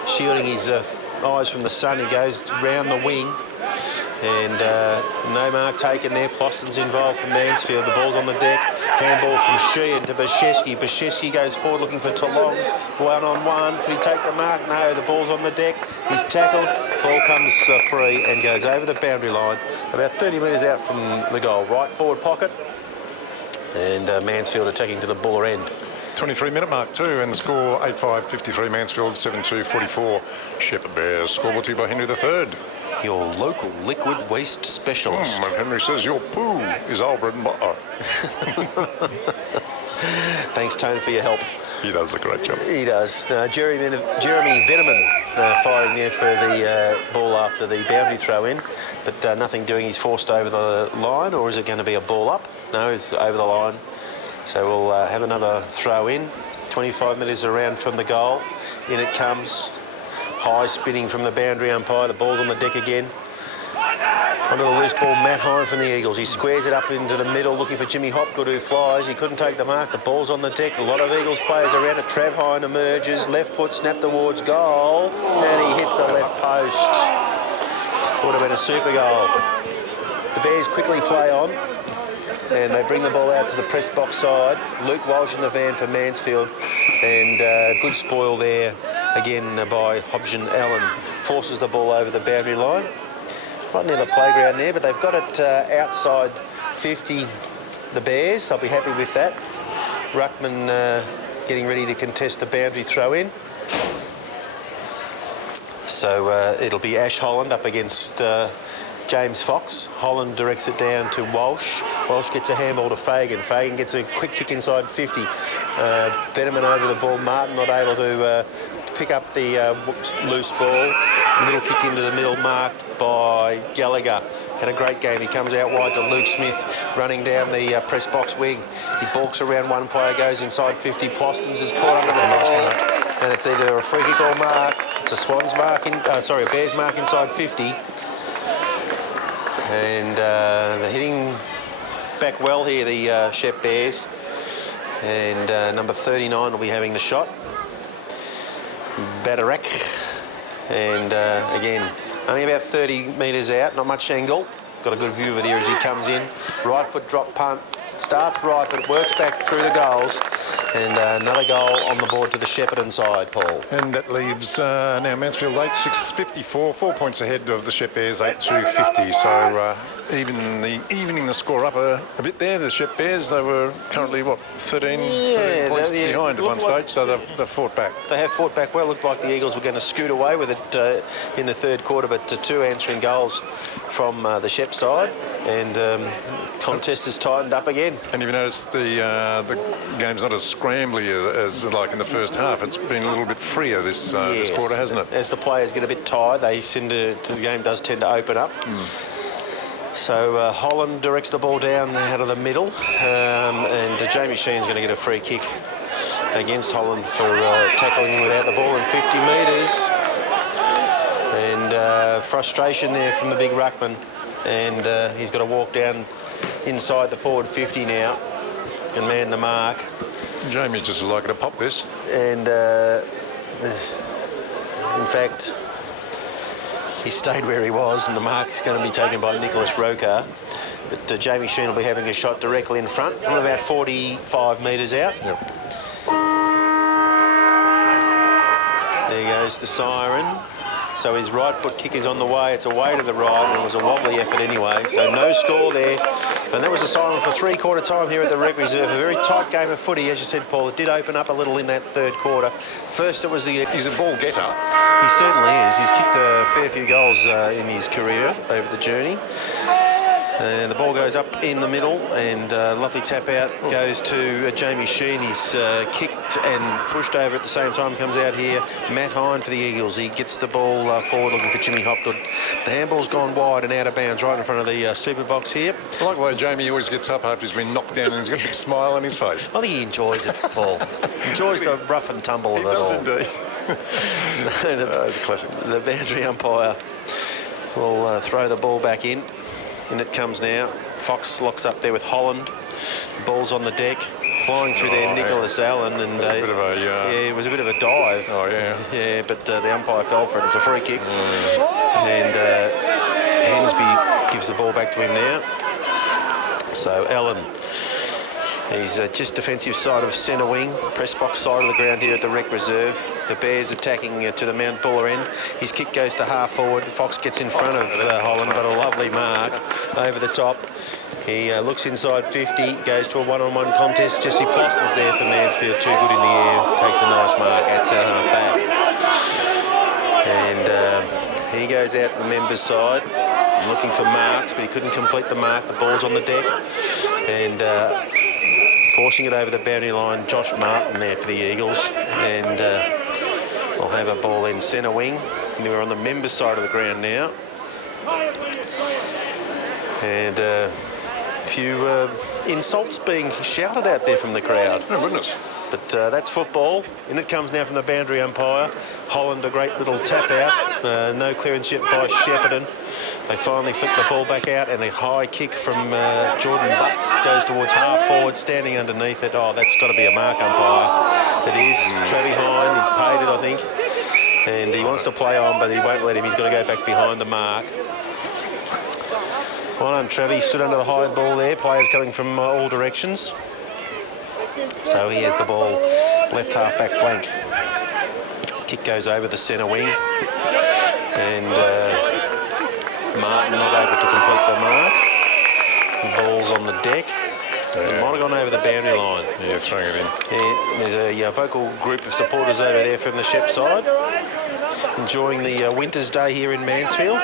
Shielding his eyes from the sun, he goes round the wing. And no mark taken there. Ploston's involved from Mansfield. The ball's on the deck. Handball from Sheehan to Baszewski. Baszewski goes forward looking for Talongs. One-on-one. Can he take the mark? No, the ball's on the deck. He's tackled. Ball comes free and goes over the boundary line. About 30 metres out from the goal. Right forward pocket. And Mansfield attacking to the Buller end. 23-minute mark too, and the score 8-5, 53 Mansfield, 7-2, 44. Shepp Bears. Scoreboard to you by Henry III. Your local liquid waste specialist. And Henry says your poo is our bread and butter. Thanks, Tone, for your help. He does a great job. He does. Jeremy Veneman firing there for the ball after the boundary throw in, but nothing doing. He's forced over the line, or is it going to be a ball up? No, it's over the line. So we'll have another throw in. 25 metres around from the goal. In it comes. High spinning from the boundary umpire. The ball's on the deck again. Onto the loose ball, Matt Hine from the Eagles. He squares it up into the middle, looking for Jimmy Hopgood, who flies. He couldn't take the mark. The ball's on the deck. A lot of Eagles players around it. Trav Hine emerges. Left foot snap towards goal. And he hits the left post. Would have been a super goal. The Bears quickly play on and they bring the ball out to the press box side. Luke Walsh in the van for Mansfield, and good spoil there again by Hobson Allen. Forces the ball over the boundary line. Right near the playground there, but they've got it outside 50, the Bears. They'll be happy with that. Ruckman getting ready to contest the boundary throw in. So it'll be Ash Holland up against James Fox. Holland directs it down to Walsh. Walsh gets a handball to Fagan. Fagan gets a quick kick inside 50. Veneman over the ball. Martin not able to pick up the loose ball. Little kick into the middle marked by Gallagher. Had a great game. He comes out wide to Luke Smith, running down the press box wing. He balks around one player, goes inside 50. Plostons is caught under the ball, and it's either a free kick or mark. It's a Swans mark, a Bears mark inside 50. And they're hitting back well here, the Shepp Bears. And number 39 will be having the shot. Badarak. And again, only about 30 metres out, not much angle. Got a good view of it here as he comes in. Right foot drop punt. Starts right, but it works back through the goals. And another goal on the board to the Shepparton side, Paul. And that leaves now Mansfield 8-6-54, 4 points ahead of the Shepp Bears 8-2-50. So evening the score up a bit there. The Shepp Bears, they were currently, 13 points behind at one stage, so they've fought back. They have fought back well. Looked like the Eagles were going to scoot away with it in the third quarter, but two answering goals from the Shepp side. And contest has tightened up again. And you've noticed the game's not as scrambly as like in the first half. It's been a little bit freer this quarter, hasn't it? As the players get a bit tired, the game does tend to open up. So Holland directs the ball down out of the middle, and Jamie Sheen's going to get a free kick against Holland for tackling without the ball in 50 metres. And frustration there from the big ruckman. And he's got to walk down inside the forward 50 now and man the mark. Jamie just like to pop this. And in fact, he stayed where he was, and the mark is going to be taken by Nicholas Rokar. But Jamie Sheen will be having a shot directly in front from about 45 metres out. Yep. There goes the siren. So his right foot kick is on the way. It's away to the right, and it was a wobbly effort anyway. So no score there. And that was a siren for three-quarter time here at the Rec Reserve. A very tight game of footy, as you said, Paul. It did open up a little in that third quarter. First it was the... He's a ball getter. He certainly is. He's kicked a fair few goals in his career over the journey. And the ball goes up in the middle, and lovely tap out goes to Jamie Sheen. He's kicked and pushed over at the same time. Comes out here, Matt Hine for the Eagles. He gets the ball forward looking for Jimmy Hopgood. The handball's gone wide and out of bounds right in front of the super box here. I like the way Jamie always gets up after he's been knocked down and he's got a big smile on his face. I think he enjoys it, Paul. Enjoys the rough and tumble of it all. He does indeed. That's a classic. The boundary umpire will throw the ball back in. In it comes now. Fox locks up there with Holland. Ball's on the deck. Flying through there, Nicholas Allen. And a bit of a, it was a bit of a dive. Oh, yeah. Yeah, but the umpire fell for it. It's a free kick. And Hensby gives the ball back to him now. So Allen, he's just defensive side of centre wing, press box side of the ground here at the Rec Reserve. The Bears attacking to the Mount Buller end. His kick goes to half forward. Fox gets in front of Holland, but a lovely mark over the top. He looks inside 50, goes to a one-on-one contest. Jesse Ploston's there for Mansfield, too good in the air, takes a nice mark at centre half back. And he goes out the members' side, looking for marks, but he couldn't complete the mark. The ball's on the deck, and forcing it over the boundary line, Josh Martin there for the Eagles. And we'll have a ball in centre wing. And we're on the members' side of the ground now. And a few insults being shouted out there from the crowd. Oh, goodness. But that's football. And it comes now from the boundary umpire. Holland, a great little tap out. No clearance yet by Shepparton. They finally flick the ball back out, and a high kick from Jordan Butts goes towards half forward, standing underneath it. Oh, that's got to be a mark, umpire. It is. Travis Hine, he's paid it, I think. And he wants to play on, but he won't let him. He's got to go back behind the mark. Well done, Trevi. Stood under the high ball there. Players coming from all directions. So he has the ball left half back flank. Kick goes over the centre wing. And Martin not able to complete the mark. The ball's on the deck. It might have gone over the boundary line. Yeah, throwing it in. Yeah, there's a vocal group of supporters over there from the Shepp side. Enjoying the winter's day here in Mansfield.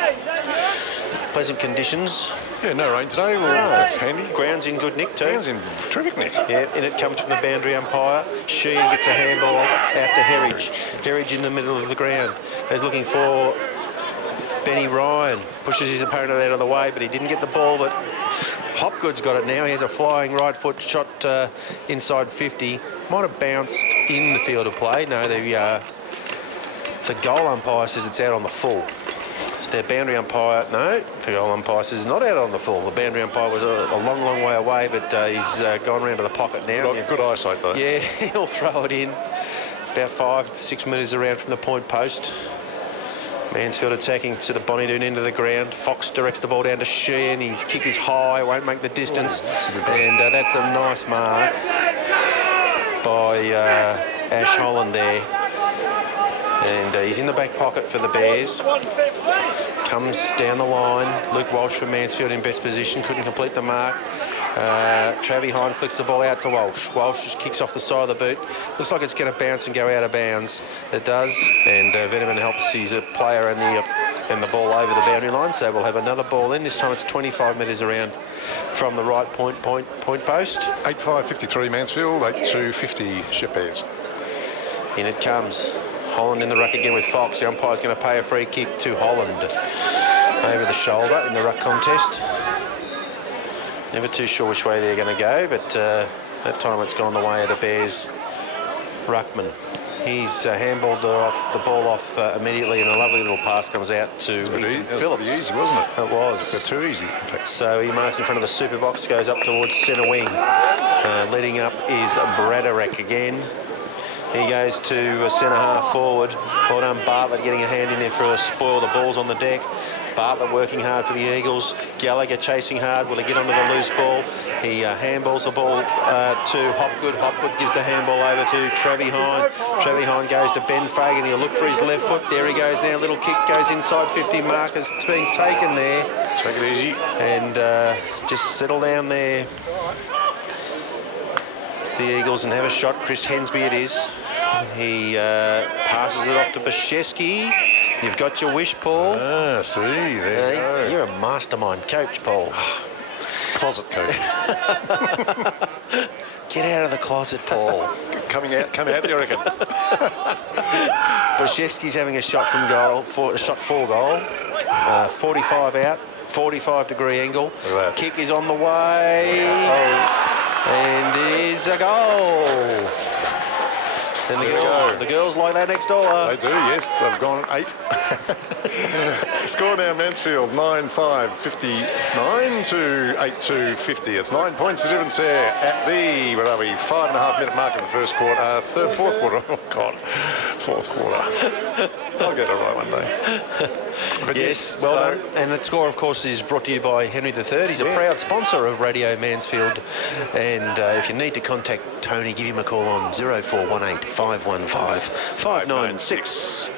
Pleasant conditions. Yeah, no rain today. Well, that's handy. Ground's in good nick too. Ground's in terrific nick. Yeah, and it comes from the boundary umpire. Sheehan gets a handball out to Herridge. Herridge in the middle of the ground. He's looking for Benny Ryan. Pushes his opponent out of the way, but he didn't get the ball. But Hopgood's got it now. He has a flying right foot shot inside 50. Might have bounced in the field of play. No, the goal umpire says it's out on the full. The boundary umpire, no, the goal umpire says it's not out on the full. The boundary umpire was a long, long way away, but he's gone round to the pocket now. Good eyesight, though. Yeah, he'll throw it in. About 5-6 metres around from the point post. Mansfield attacking to the Bonnydoon end of the ground. Fox directs the ball down to Sheehan. His kick is high, won't make the distance. And that's a nice mark by Ash Holland there. And he's in the back pocket for the Bears. Comes down the line. Luke Walsh from Mansfield in best position. Couldn't complete the mark. Travi Hine flicks the ball out to Walsh. Walsh just kicks off the side of the boot. Looks like it's going to bounce and go out of bounds. It does. And Veneman helps. He's a player and the ball over the boundary line. So we'll have another ball in. This time it's 25 metres around from the right point post. 8-5-53 Mansfield, 8-2-50 Shepp Bears. In it comes. Holland in the ruck again with Fox. The umpire's going to pay a free kick to Holland over the shoulder in the ruck contest. Never too sure which way they're going to go, but that time it's gone the way of the Bears ruckman. He's handballed the ball off immediately, and a lovely little pass comes out to Ethan Phillips. That was pretty easy, wasn't it? It was. But too easy, in fact. So he marks in front of the super box, goes up towards centre wing. Leading up is Braddock again. He goes to centre half forward. Well done, Bartlett getting a hand in there for a spoil. The ball's on the deck. Bartlett working hard for the Eagles. Gallagher chasing hard. Will he get onto the loose ball? He handballs the ball to Hopgood. Hopgood gives the handball over to Travi Hine. Travi Hine goes to Ben Fagan. He'll look for his left foot. There he goes now. Little kick goes inside 50. Marker's been taken there. Take it easy. And just settle down there, the Eagles, and have a shot. Chris Hensby it is. He passes it off to Bashesky. You've got your wish, Paul. Ah, see, there you go. You're a mastermind coach, Paul. Closet coach. Get out of the closet, Paul. Come out, you reckon? Bashesky's having a shot from goal, a shot for goal. 45 out, 45-degree angle. Look at that. Kick is on the way. And it is a goal. And the girls like that next door. They do, yes. They've gone 8. Score now, Mansfield, 9-5-59 to 8-2-50. It's 9 points the difference there at the, 5.5-minute mark of the first quarter. Fourth quarter. Oh, God. Fourth quarter. I'll get it right one day. But yes, well done. And that score, of course, is brought to you by Henry III. He's a proud sponsor of Radio Mansfield. And if you need to contact Tony, give him a call on 0418 515 596.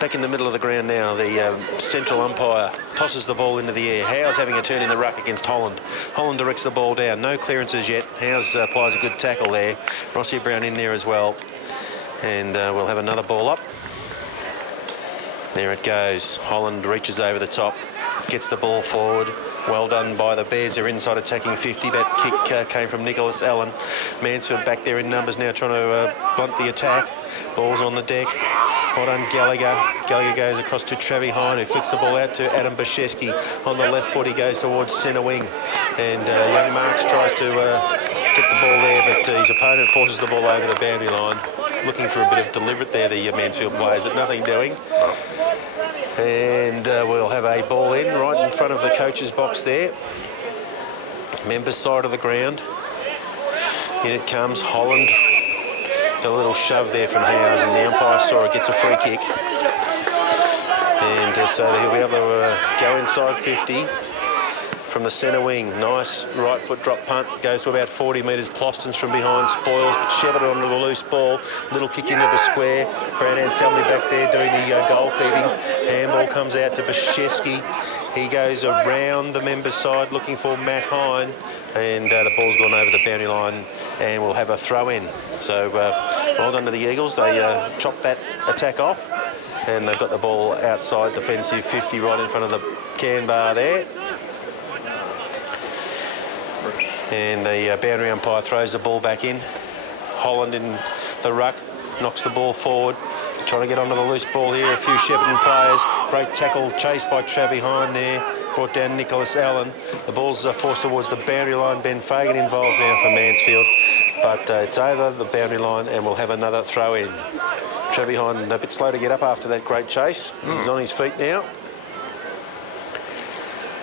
Back in the middle of the ground now, the central umpire tosses the ball into the air. Howe's having a turn in the ruck against Holland. Holland directs the ball down. No clearances yet. Howe's applies a good tackle there. Rossi Brown in there as well. And we'll have another ball up. There it goes. Holland reaches over the top, gets the ball forward. Well done by the Bears. They're inside attacking 50. That kick came from Nicholas Allen. Mansfield back there in numbers now trying to blunt the attack. Ball's on the deck. Well done, Gallagher. Gallagher goes across to Travi Hine, who flicks the ball out to Adam Bashesky. On the left foot, he goes towards centre wing. And young Marks tries to get the ball there, but his opponent forces the ball over the boundary line. Looking for a bit of deliberate there, the Mansfield players, but nothing doing. And we'll have a ball in right in front of the coach's box there. Members' side of the ground. In it comes Holland. A little shove there from Howes, and the umpire saw it, gets a free kick. And so he'll be able to go inside 50 from the centre wing. Nice right foot drop punt. Goes to about 40 metres. Plostons from behind. Spoils, but Shepp onto the loose ball. Little kick into the square. Brad Anselmi back there doing the goalkeeping. Handball comes out to Bashevsky. He goes around the members' side looking for Matt Hine. And the ball's gone over the boundary line and we'll have a throw in. So well done to the Eagles. They chopped that attack off and they've got the ball outside defensive 50 right in front of the can bar there. And the boundary umpire throws the ball back in. Holland in the ruck, knocks the ball forward. Trying to get onto the loose ball here. A few Shepparton players. Great tackle chased by Travis Hine there. Brought down Nicholas Allen. The ball's forced towards the boundary line. Ben Fagan involved now for Mansfield. But it's over the boundary line and we'll have another throw in. Travis Hine a bit slow to get up after that great chase. He's on his feet now.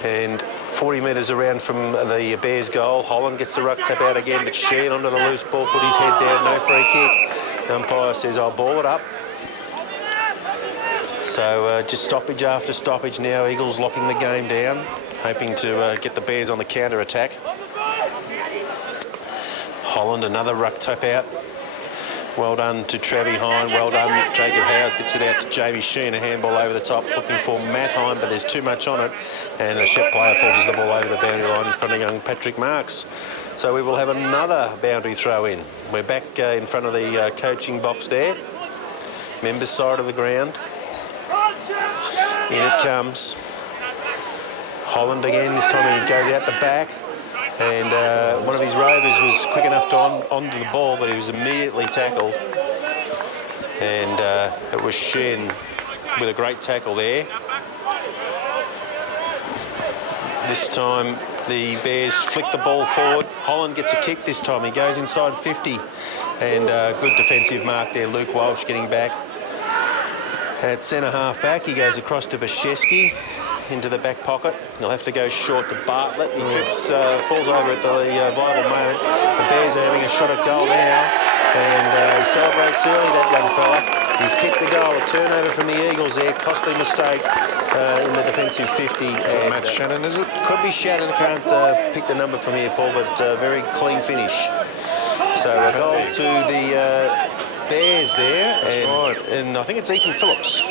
And 40 metres around from the Bears goal. Holland gets the ruck tap out again, but Sheen onto the loose ball, put his head down, no free kick. The umpire says, I'll ball it up. So just stoppage after stoppage now. Eagles locking the game down, hoping to get the Bears on the counter-attack. Holland, another ruck tap out. Well done to Travis Hine, well done. Jacob Howes gets it out to Jamie Sheen, a handball over the top, looking for Matt Hine, but there's too much on it. And a Shepp player forces the ball over the boundary line in front of young Patrick Marks. So we will have another boundary throw in. We're back in front of the coaching box there. Members' side of the ground. In it comes. Holland again, this time he goes out the back. And one of his rovers was quick enough to onto the ball, but he was immediately tackled. And it was Shen with a great tackle there. This time the Bears flick the ball forward. Holland gets a kick this time. He goes inside 50. And good defensive mark there. Luke Walsh getting back. At centre half back, he goes across to Bashevsky into the back pocket. He'll have to go short to Bartlett. He trips, falls over at the vital moment. The Bears are having a shot at goal now, and he celebrates early, that young fella. He's kicked the goal, a turnover from the Eagles there, costly mistake in the defensive 50. Is it Matt Shannon, is it? Could be Shannon, can't pick the number from here, Paul, but very clean finish. So a goal to the Bears there, and I think it's Ethan Phillips.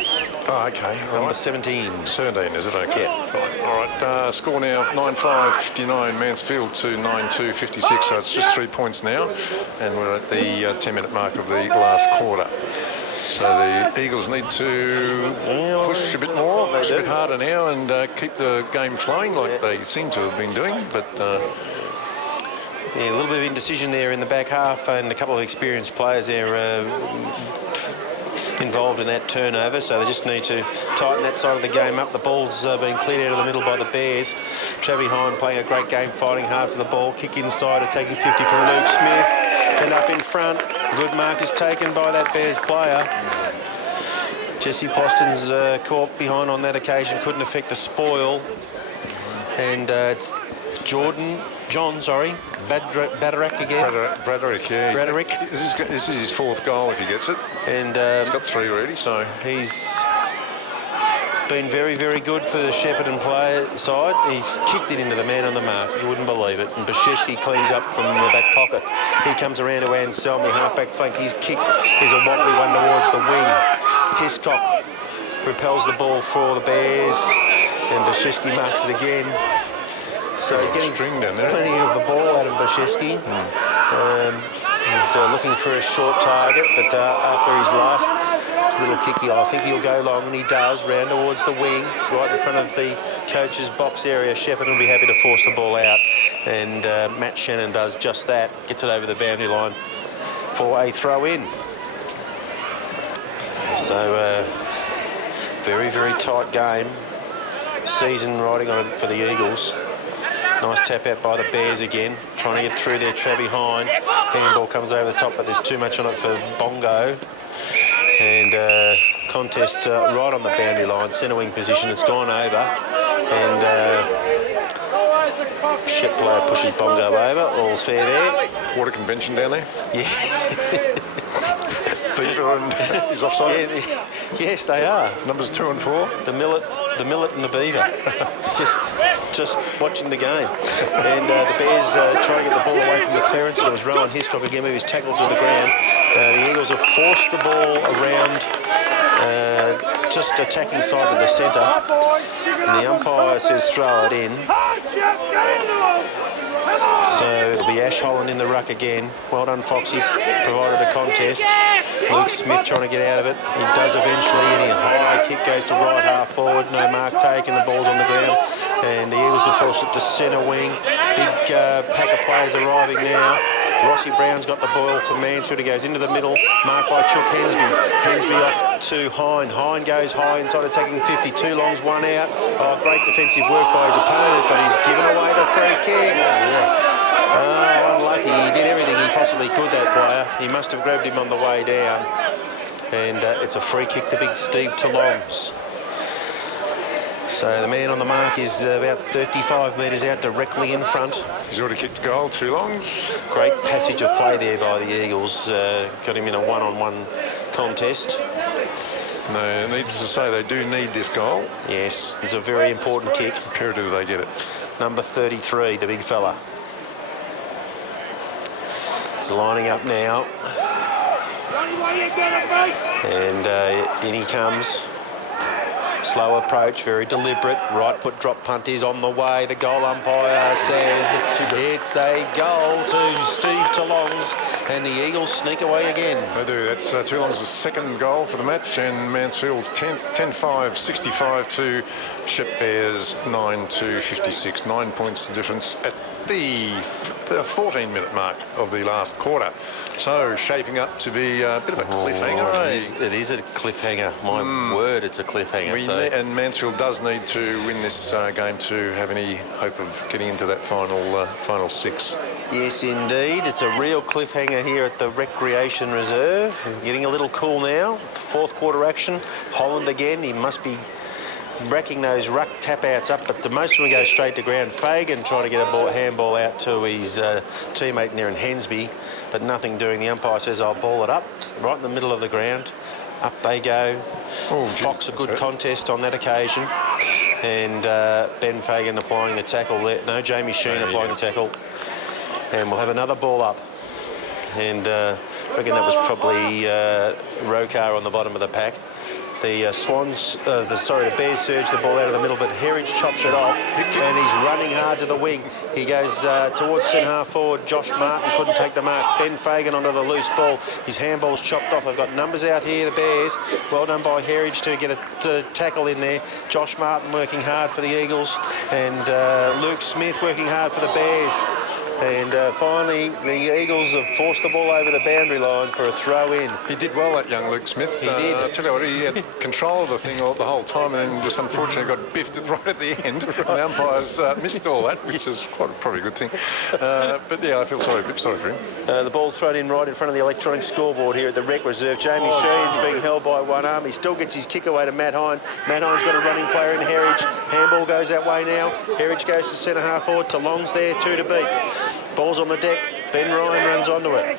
Oh, okay. Number 17. 17, is it? Okay. Yeah. Right. All right. Score now 9-5-59, Mansfield to 9-2-56. So it's just 3 points now. And we're at the 10-minute mark of the last quarter. So the Eagles need to push a bit more, push a bit harder now and keep the game flowing like they seem to have been doing. But yeah, a little bit of indecision there in the back half and a couple of experienced players there involved in that turnover, so they just need to tighten that side of the game up. The ball's been cleared out of the middle by the Bears. Travis Hine playing a great game, fighting hard for the ball. Kick inside, attacking 50 from Luke Smith. And up in front, good mark is taken by that Bears player. Jesse Ploston's caught behind on that occasion, couldn't affect the spoil. And it's Badarak again. Braderick, yeah. Braderick. This is his fourth goal if he gets it. And he's got 3 already, so he's been very, very good for the Shepparton player side. He's kicked it into the man on the mark. You wouldn't believe it. And Bashevsky cleans up from the back pocket. He comes around to Anselmi, half-back flank. He's kicked. He's a wobbly one towards the wing. Hiscock repels the ball for the Bears. And Bashevsky marks it again. So getting string down there. Plenty of the ball out of Bashevsky. He's looking for a short target, but after his last little kick, I think he'll go long, and he does, round towards the wing, right in front of the coach's box area. Sheppard will be happy to force the ball out, and Matt Shannon does just that, gets it over the boundary line for a throw-in. So, very, very tight game. Season riding on it for the Eagles. Nice tap out by the Bears again, trying to get through there. Travis Hine, handball comes over the top, but there's too much on it for Bongo. And contest right on the boundary line, centre wing position. It's gone over, and Shepp player pushes Bongo over. All's fair there. Water convention down there. Yeah. Beaver and he's offside. Yeah, yes, they are. Numbers 2 and 4. The Millet the millet and the beaver. just watching the game. And the Bears trying to get the ball away from the clearance. And it was Rowan Hiscock again who was tackled to the ground. The Eagles have forced the ball around, just attacking side of the centre. And the umpire says throw it in. So it'll be Ash Holland in the ruck again. Well done, Foxy. Provided a contest. Luke Smith trying to get out of it. He does eventually, and a high kick goes to right half forward. No mark taken. The ball's on the ground, and the Eagles have forced it to centre wing. Big pack of players arriving now. Rossi Brown's got the ball for Mansfield. He goes into the middle. Mark by Chook Hensby. Hensby off to Hine. Hine goes high inside, attacking 50. 2 longs, 1 out. Oh, great defensive work by his opponent, but he's given away the free kick. Unlucky. He did everything he possibly could, that player. He must have grabbed him on the way down. And it's a free kick to big Steve Toulongs. So the man on the mark is about 35 metres out, directly in front. He's already kicked a goal, Toulongs. Great passage of play there by the Eagles. Got him in a one-on-one contest. No, needless to say, they do need this goal. Yes, it's a very important kick. Imperative they get it. Number 33, the big fella. He's lining up now. And in he comes. Slow approach, very deliberate. Right foot drop punt is on the way. The goal umpire says it's a goal to Steve Toulongs, and the Eagles sneak away again. They do. That's Toulongs' second goal for the match, and Mansfield's 10th, 10-5, 65 to Shepp Bears 9-56. 9 points the difference at the 14-minute mark of the last quarter. So shaping up to be a bit of a cliffhanger, eh? It is a cliffhanger. My word, it's a cliffhanger. And Mansfield does need to win this game to have any hope of getting into that final 6. Yes, indeed. It's a real cliffhanger here at the Recreation Reserve. Getting a little cool now. 4th quarter action. Holland again. He must be racking those ruck tap-outs up, but most of them go straight to ground. Fagan trying to get a handball out to his teammate in there in Hensby, but nothing doing. The umpire says, I'll ball it up, right in the middle of the ground. Up they go. Oh, Fox, a good contest on that occasion. And Ben Fagan applying the tackle there. No, Jamie Sheen applying the tackle. And we'll have another ball up. And I reckon that was probably Rokar on the bottom of the pack. The the Bears surge the ball out of the middle, but Herridge chops it off, and he's running hard to the wing. He goes towards centre half forward. Josh Martin couldn't take the mark. Ben Fagan onto the loose ball. His handball's chopped off. They've got numbers out here, the Bears. Well done by Herridge to get a tackle in there. Josh Martin working hard for the Eagles, and Luke Smith working hard for the Bears. And finally, the Eagles have forced the ball over the boundary line for a throw-in. He did well, that young Luke Smith. He did. I tell you what, he had control of the thing the whole time, and then just unfortunately got biffed right at the end. And the umpires missed all that, which is probably a good thing. But yeah, I feel sorry for him. The ball's thrown in right in front of the electronic scoreboard here at the Rec Reserve. Jamie Sheen's being held by one arm. He still gets his kick away to Matt Hine. Matt Hine's got a running player in Herridge. Handball goes that way now. Herridge goes to centre half forward. Toulongs there, 2 to beat. Ball's on the deck. Ben Ryan runs onto it.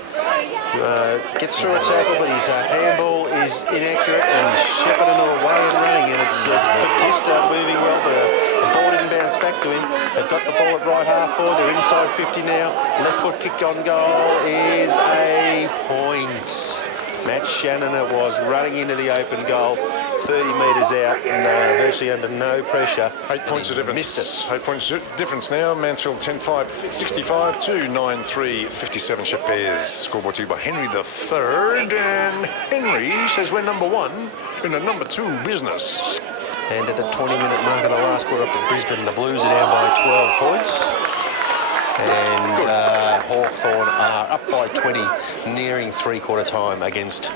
Gets through a tackle, but his handball is inaccurate, and Shepparton are away and running, and it's Batista moving well, but the ball didn't bounce back to him. They've got the ball at right half forward. They're inside 50 now. Left foot kick on goal is a point. Matt Shannon it was, running into the open goal, 30 metres out, and virtually under no pressure. 8 points of difference. Missed it. 8 points of difference now. Mansfield 10-5, 65 to 9-3, 57 Shepp Bears. Scoreboard to you by Henry III. And Henry says we're number 1 in a number 2 business. And at the 20-minute mark of the last quarter up at Brisbane, the Blues are down by 12 points. And Hawthorn are up by 20, nearing three-quarter time against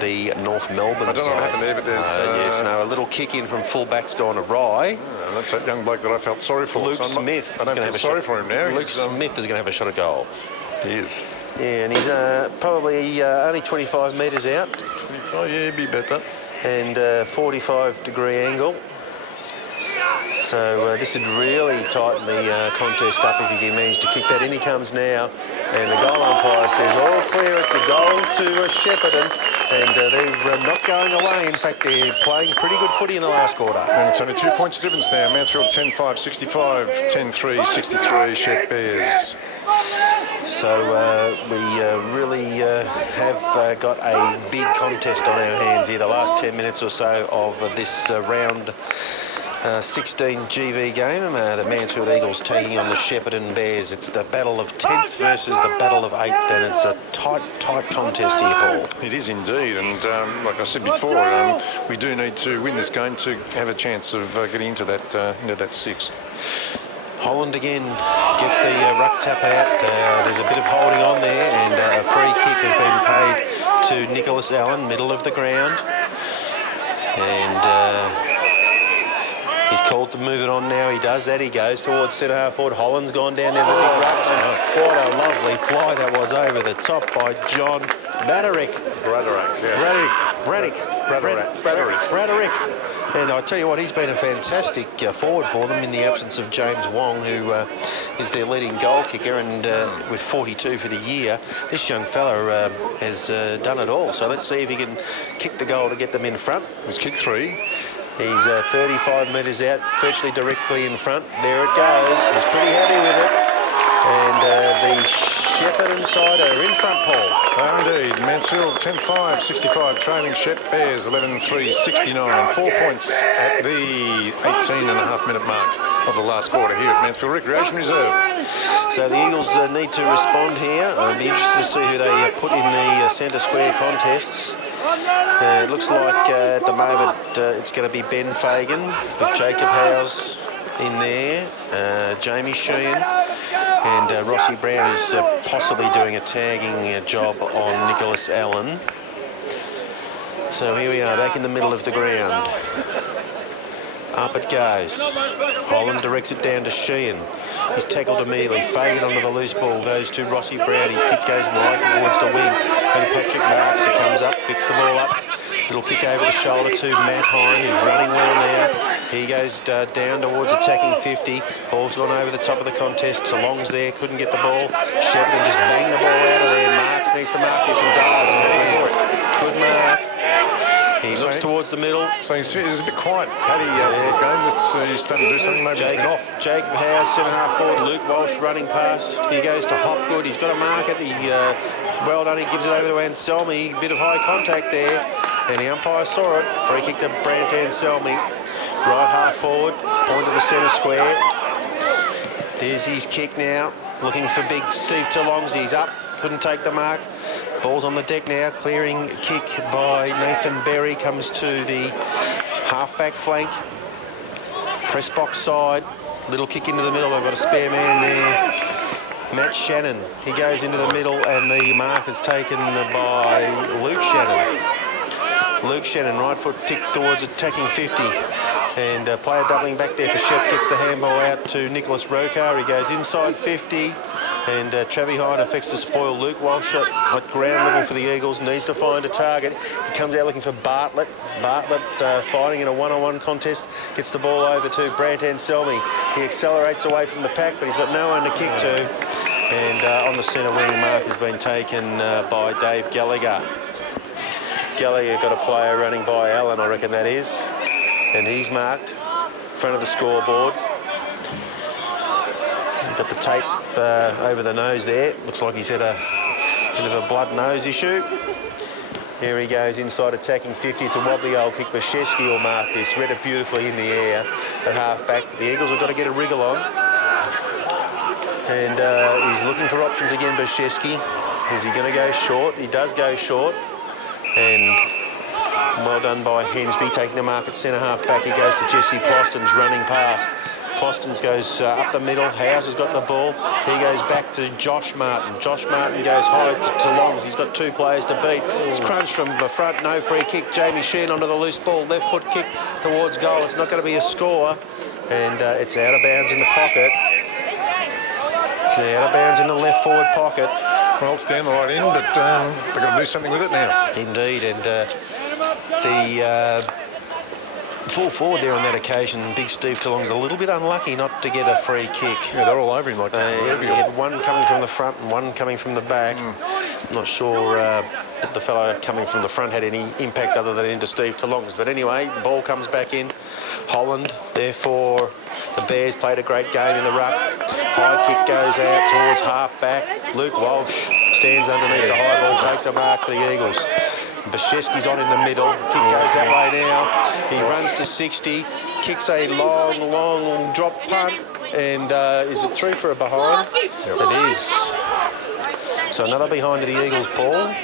the North Melbourne side. I don't know what happened there, but there's... a little kick in from full-back's gone awry. That's that young bloke that I felt sorry for. Luke Smith. I don't feel sorry for him now. Luke Smith is going to have a shot at goal. He is. Yeah, and he's probably only 25 metres out. 25, yeah, be better. And 45-degree angle. So this would really tighten the contest up if he can manage to kick that. In he comes now, and the goal umpire says all clear. It's a goal to Shepparton. and they're not going away. In fact, they're playing pretty good footy in the last quarter. And it's only 2 points difference now. Mansfield 10-5, 65, 10-3, 63, Shepp Bears. So we really have got a big contest on our hands here. The last 10 minutes or so of this round 16 GV game. The Mansfield Eagles taking on the Shepparton Bears. It's the battle of 10th versus the battle of 8th, and it's a tight contest here, Paul. It is indeed, and like I said before, we do need to win this game to have a chance of getting into that 6. Holland again gets the ruck tap out. There's a bit of holding on there, and a free kick has been paid to Nicholas Allen, middle of the ground. And he's called to move it on now. He does that. He goes towards centre half forward. Holland's gone down there with the big ruck. What a lovely fly that was over the top by John Braderick. Braderick. And I tell you what, he's been a fantastic forward for them in the absence of James Wong, who is their leading goal kicker, and with 42 for the year. This young fella has done it all. So let's see if he can kick the goal to get them in front. He's kicked 3. He's 35 metres out, virtually directly in front. There it goes. He's pretty happy with it. And the Shepparton side are in front, Paul. Indeed. Mansfield 10-5, 65, trailing Shepp Bears 11-3, 69. 4 points at the 18.5-minute mark of the last quarter here at Mansfield Recreation Reserve. So the Eagles need to respond here. I'd be interested to see who they put in the centre square contests. It looks like at the moment it's going to be Ben Fagan with Jacob Howes in there, Jamie Sheehan, and Rossi Brown is possibly doing a tagging job on Nicholas Allen. So here we are, back in the middle of the ground. Up it goes. Holland directs it down to Sheehan. He's tackled immediately. Fagan onto the loose ball. Goes to Rossi Brown. His kick goes wide towards the wing. And Patrick Marks, who comes up, picks the ball up. Little kick over the shoulder to Matt Hine, who's running well now. He goes down towards attacking 50. Ball's gone over the top of the contest. So Long's there, couldn't get the ball. Shepparton just banged the ball out of there. Marks needs to mark this and does. Good mark. He looks towards the middle. So he's a bit quiet, Paddy, for the game. He's starting to do something, maybe he's been off. Jacob Howes, centre half forward. Luke Walsh running past. He goes to Hopgood. He's got to mark it. Well done. He gives it over to Anselmi. Bit of high contact there. And the umpire saw it. Free kick to Brant Anselmi. Right half forward. Point to the centre square. There's his kick now. Looking for big Steve Talongs. He's up. Couldn't take the mark. Ball's on the deck now. Clearing kick by Nathan Berry. Comes to the half-back flank. Press box side. Little kick into the middle. They've got a spare man there. Matt Shannon. He goes into the middle and the mark is taken by Luke Shannon. Luke Shannon, right foot tick towards attacking 50. And player doubling back there for Shepp gets the handball out to Nicholas Rokar. He goes inside 50. And Travis Hine affects to spoil Luke Walsh at ground level for the Eagles. Needs to find a target. He comes out looking for Bartlett. Bartlett fighting in a one-on-one contest. Gets the ball over to Brant Anselmi. He accelerates away from the pack, but he's got no one to kick to. And on the centre wing, mark has been taken by Dave Gallagher. Gallagher got a player running by Allen, I reckon that is. And he's marked front of the scoreboard. Got the tape over the nose there. Looks like he's had a bit of a blood nose issue. Here he goes inside attacking 50. It's a wobbly old kick. Bashevsky will mark this. Read it beautifully in the air at half-back. The Eagles have got to get a wriggle on. And he's looking for options again, Bashevsky. Is he going to go short? He does go short. And well done by Hensby, taking the mark at centre half-back. He goes to Jesse Plostons, running past. Plostons goes up the middle. Howes has got the ball. He goes back to Josh Martin. Josh Martin goes high to Longs. He's got 2 players to beat. It's crunched from the front. No free kick. Jamie Sheehan onto the loose ball. Left foot kick towards goal. It's not going to be a score. And it's out of bounds in the pocket. It's out of bounds in the left forward pocket. Well, it's down the right end, but they've got to do something with it now. Indeed. And the full forward there on that occasion, Big Steve Talong's a little bit unlucky not to get a free kick. Yeah, they're all over him like that. He had one coming from the front and one coming from the back. Not sure that the fellow coming from the front had any impact other than into Steve Talongs. But anyway, the ball comes back in. Holland, therefore, the Bears played a great game in the ruck. High kick goes out towards half-back. Luke Walsh stands underneath the high ball, takes a mark for the Eagles. Bashevsky's on in the middle. Kick goes that way now. He runs to 60, kicks a long drop punt, and is it through for a behind? It is. So another behind to the Eagles, Paul.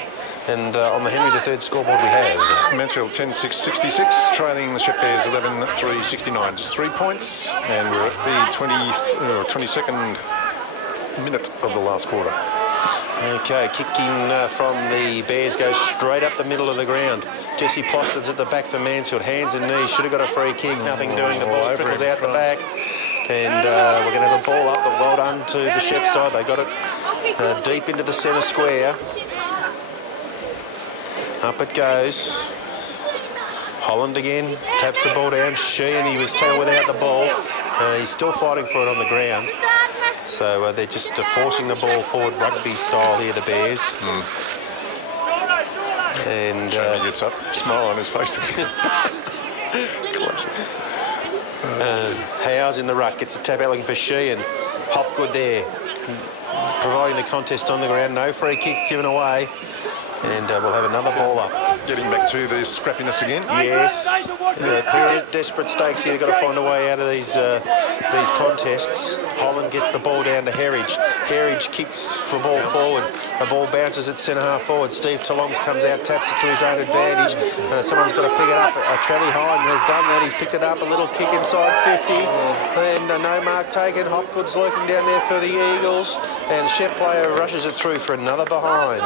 And on the Henry III scoreboard we have Mansfield 10-6-66, trailing the Shepp Bears 11-3-69. Just 3 points, and we're at the 22nd minute of the last quarter. Okay, kicking from the Bears goes straight up the middle of the ground. Jesse Ploster's at the back for Mansfield. Hands and knees, should have got a free kick, nothing doing. The ball trickles out the back. And we're going to have a ball up, but well done to the Shepp side. They got it deep into the centre square. Up it goes. Holland again, taps the ball down. Sheehan, he was tail without the ball. He's still fighting for it on the ground. So they're just forcing the ball forward rugby style here, the Bears. And Jamie gets up, smile on his face. Classic. Howes in the ruck, gets the tap out looking for Sheehan. Hopgood there, providing the contest on the ground. No free kick given away. And we'll have another ball up. Getting back to the scrappiness again. Yes. Desperate stakes here. They've got to find a way out of these contests. Holland gets the ball down to Herridge. Herridge kicks for ball forward. The ball bounces at centre half forward. Steve Talongs comes out, taps it to his own advantage. Someone's got to pick it up. Travis Hyman has done that. He's picked it up. A little kick inside 50. And no mark taken. Hopgood's lurking down there for the Eagles. And Shepp player rushes it through for another behind.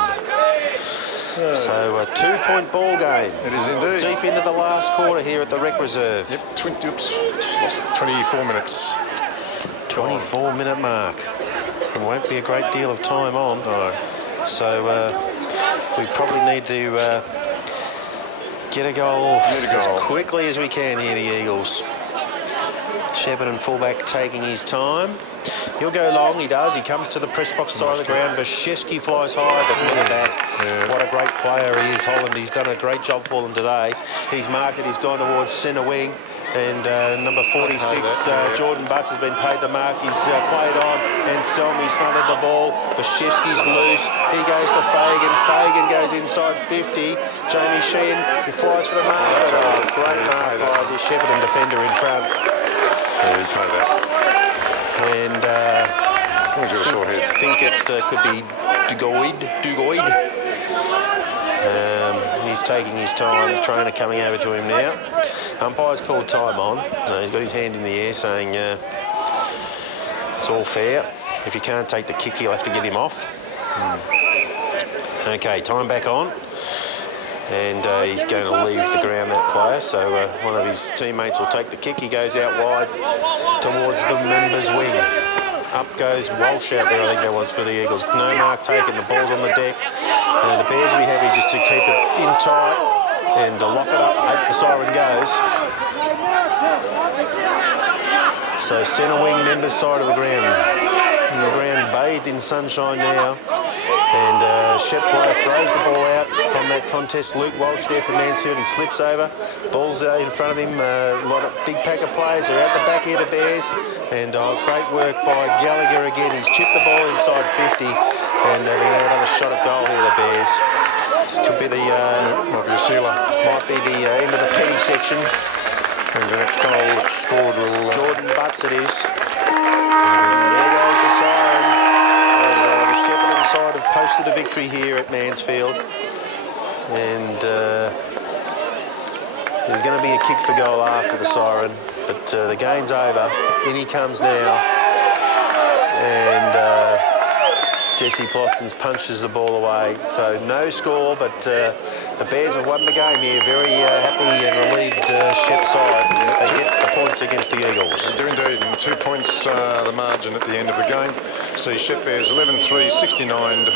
So a 2-point ball game. It is indeed. Deep into the last quarter here at the Rec Reserve. Yep, 24 minutes. 24-minute mark. There won't be a great deal of time on. No. So we probably need to get a goal as quickly as we can here, the Eagles. Shepparton fullback taking his time. He'll go long, he does. He comes to the press box side of the ground. Bashevsky flies high, but look at that. Yeah. What a great player he is, Holland. He's done a great job for them today. He's marked it, he's gone towards centre wing. And number 46, Jordan Butts has been paid the mark. He's played on, and Selmy smothered the ball. Bashevsky's loose. He goes to Fagan. Fagan goes inside 50. Jamie Sheehan, he flies for the mark. Great mark by the Shepparton defender in front. Yeah, he played that. And I think it could be Dugoid. He's taking his time. The trainer coming over to him now. Umpire's called time on. So he's got his hand in the air saying it's all fair. If you can't take the kick, you'll have to get him off. Okay, time back on. And he's going to leave the ground, that player. So one of his teammates will take the kick. He goes out wide towards the members' wing. Up goes Walsh out there, I think that was for the Eagles. No mark taken, the ball's on the deck. The Bears will be happy just to keep it in tight and lock it up. Hope the siren goes. So centre wing, members' side of the ground. The ground bathed in sunshine now. And Shepp player throws the ball out from that contest. Luke Walsh there for Mansfield. He slips over. Ball's in front of him. A lot of big pack of players are out the back here, the Bears. And great work by Gallagher again. He's chipped the ball inside 50. And they're going to have another shot at goal here, the Bears. This could be the... might be a sealer. Might be the end of the penny section. And the next goal that's scored will... Jordan Butts it is. There goes the siren. The Shepparton side have posted a victory here at Mansfield. And there's going to be a kick for goal after the siren. But the game's over. In he comes now. And Jesse Plostons punches the ball away. So no score, but the Bears have won the game here. Very happy and relieved Shepp side. They get the points against the Eagles. They do indeed, and 2 points the margin at the end of the game. See Shepp Bears 11-3-69.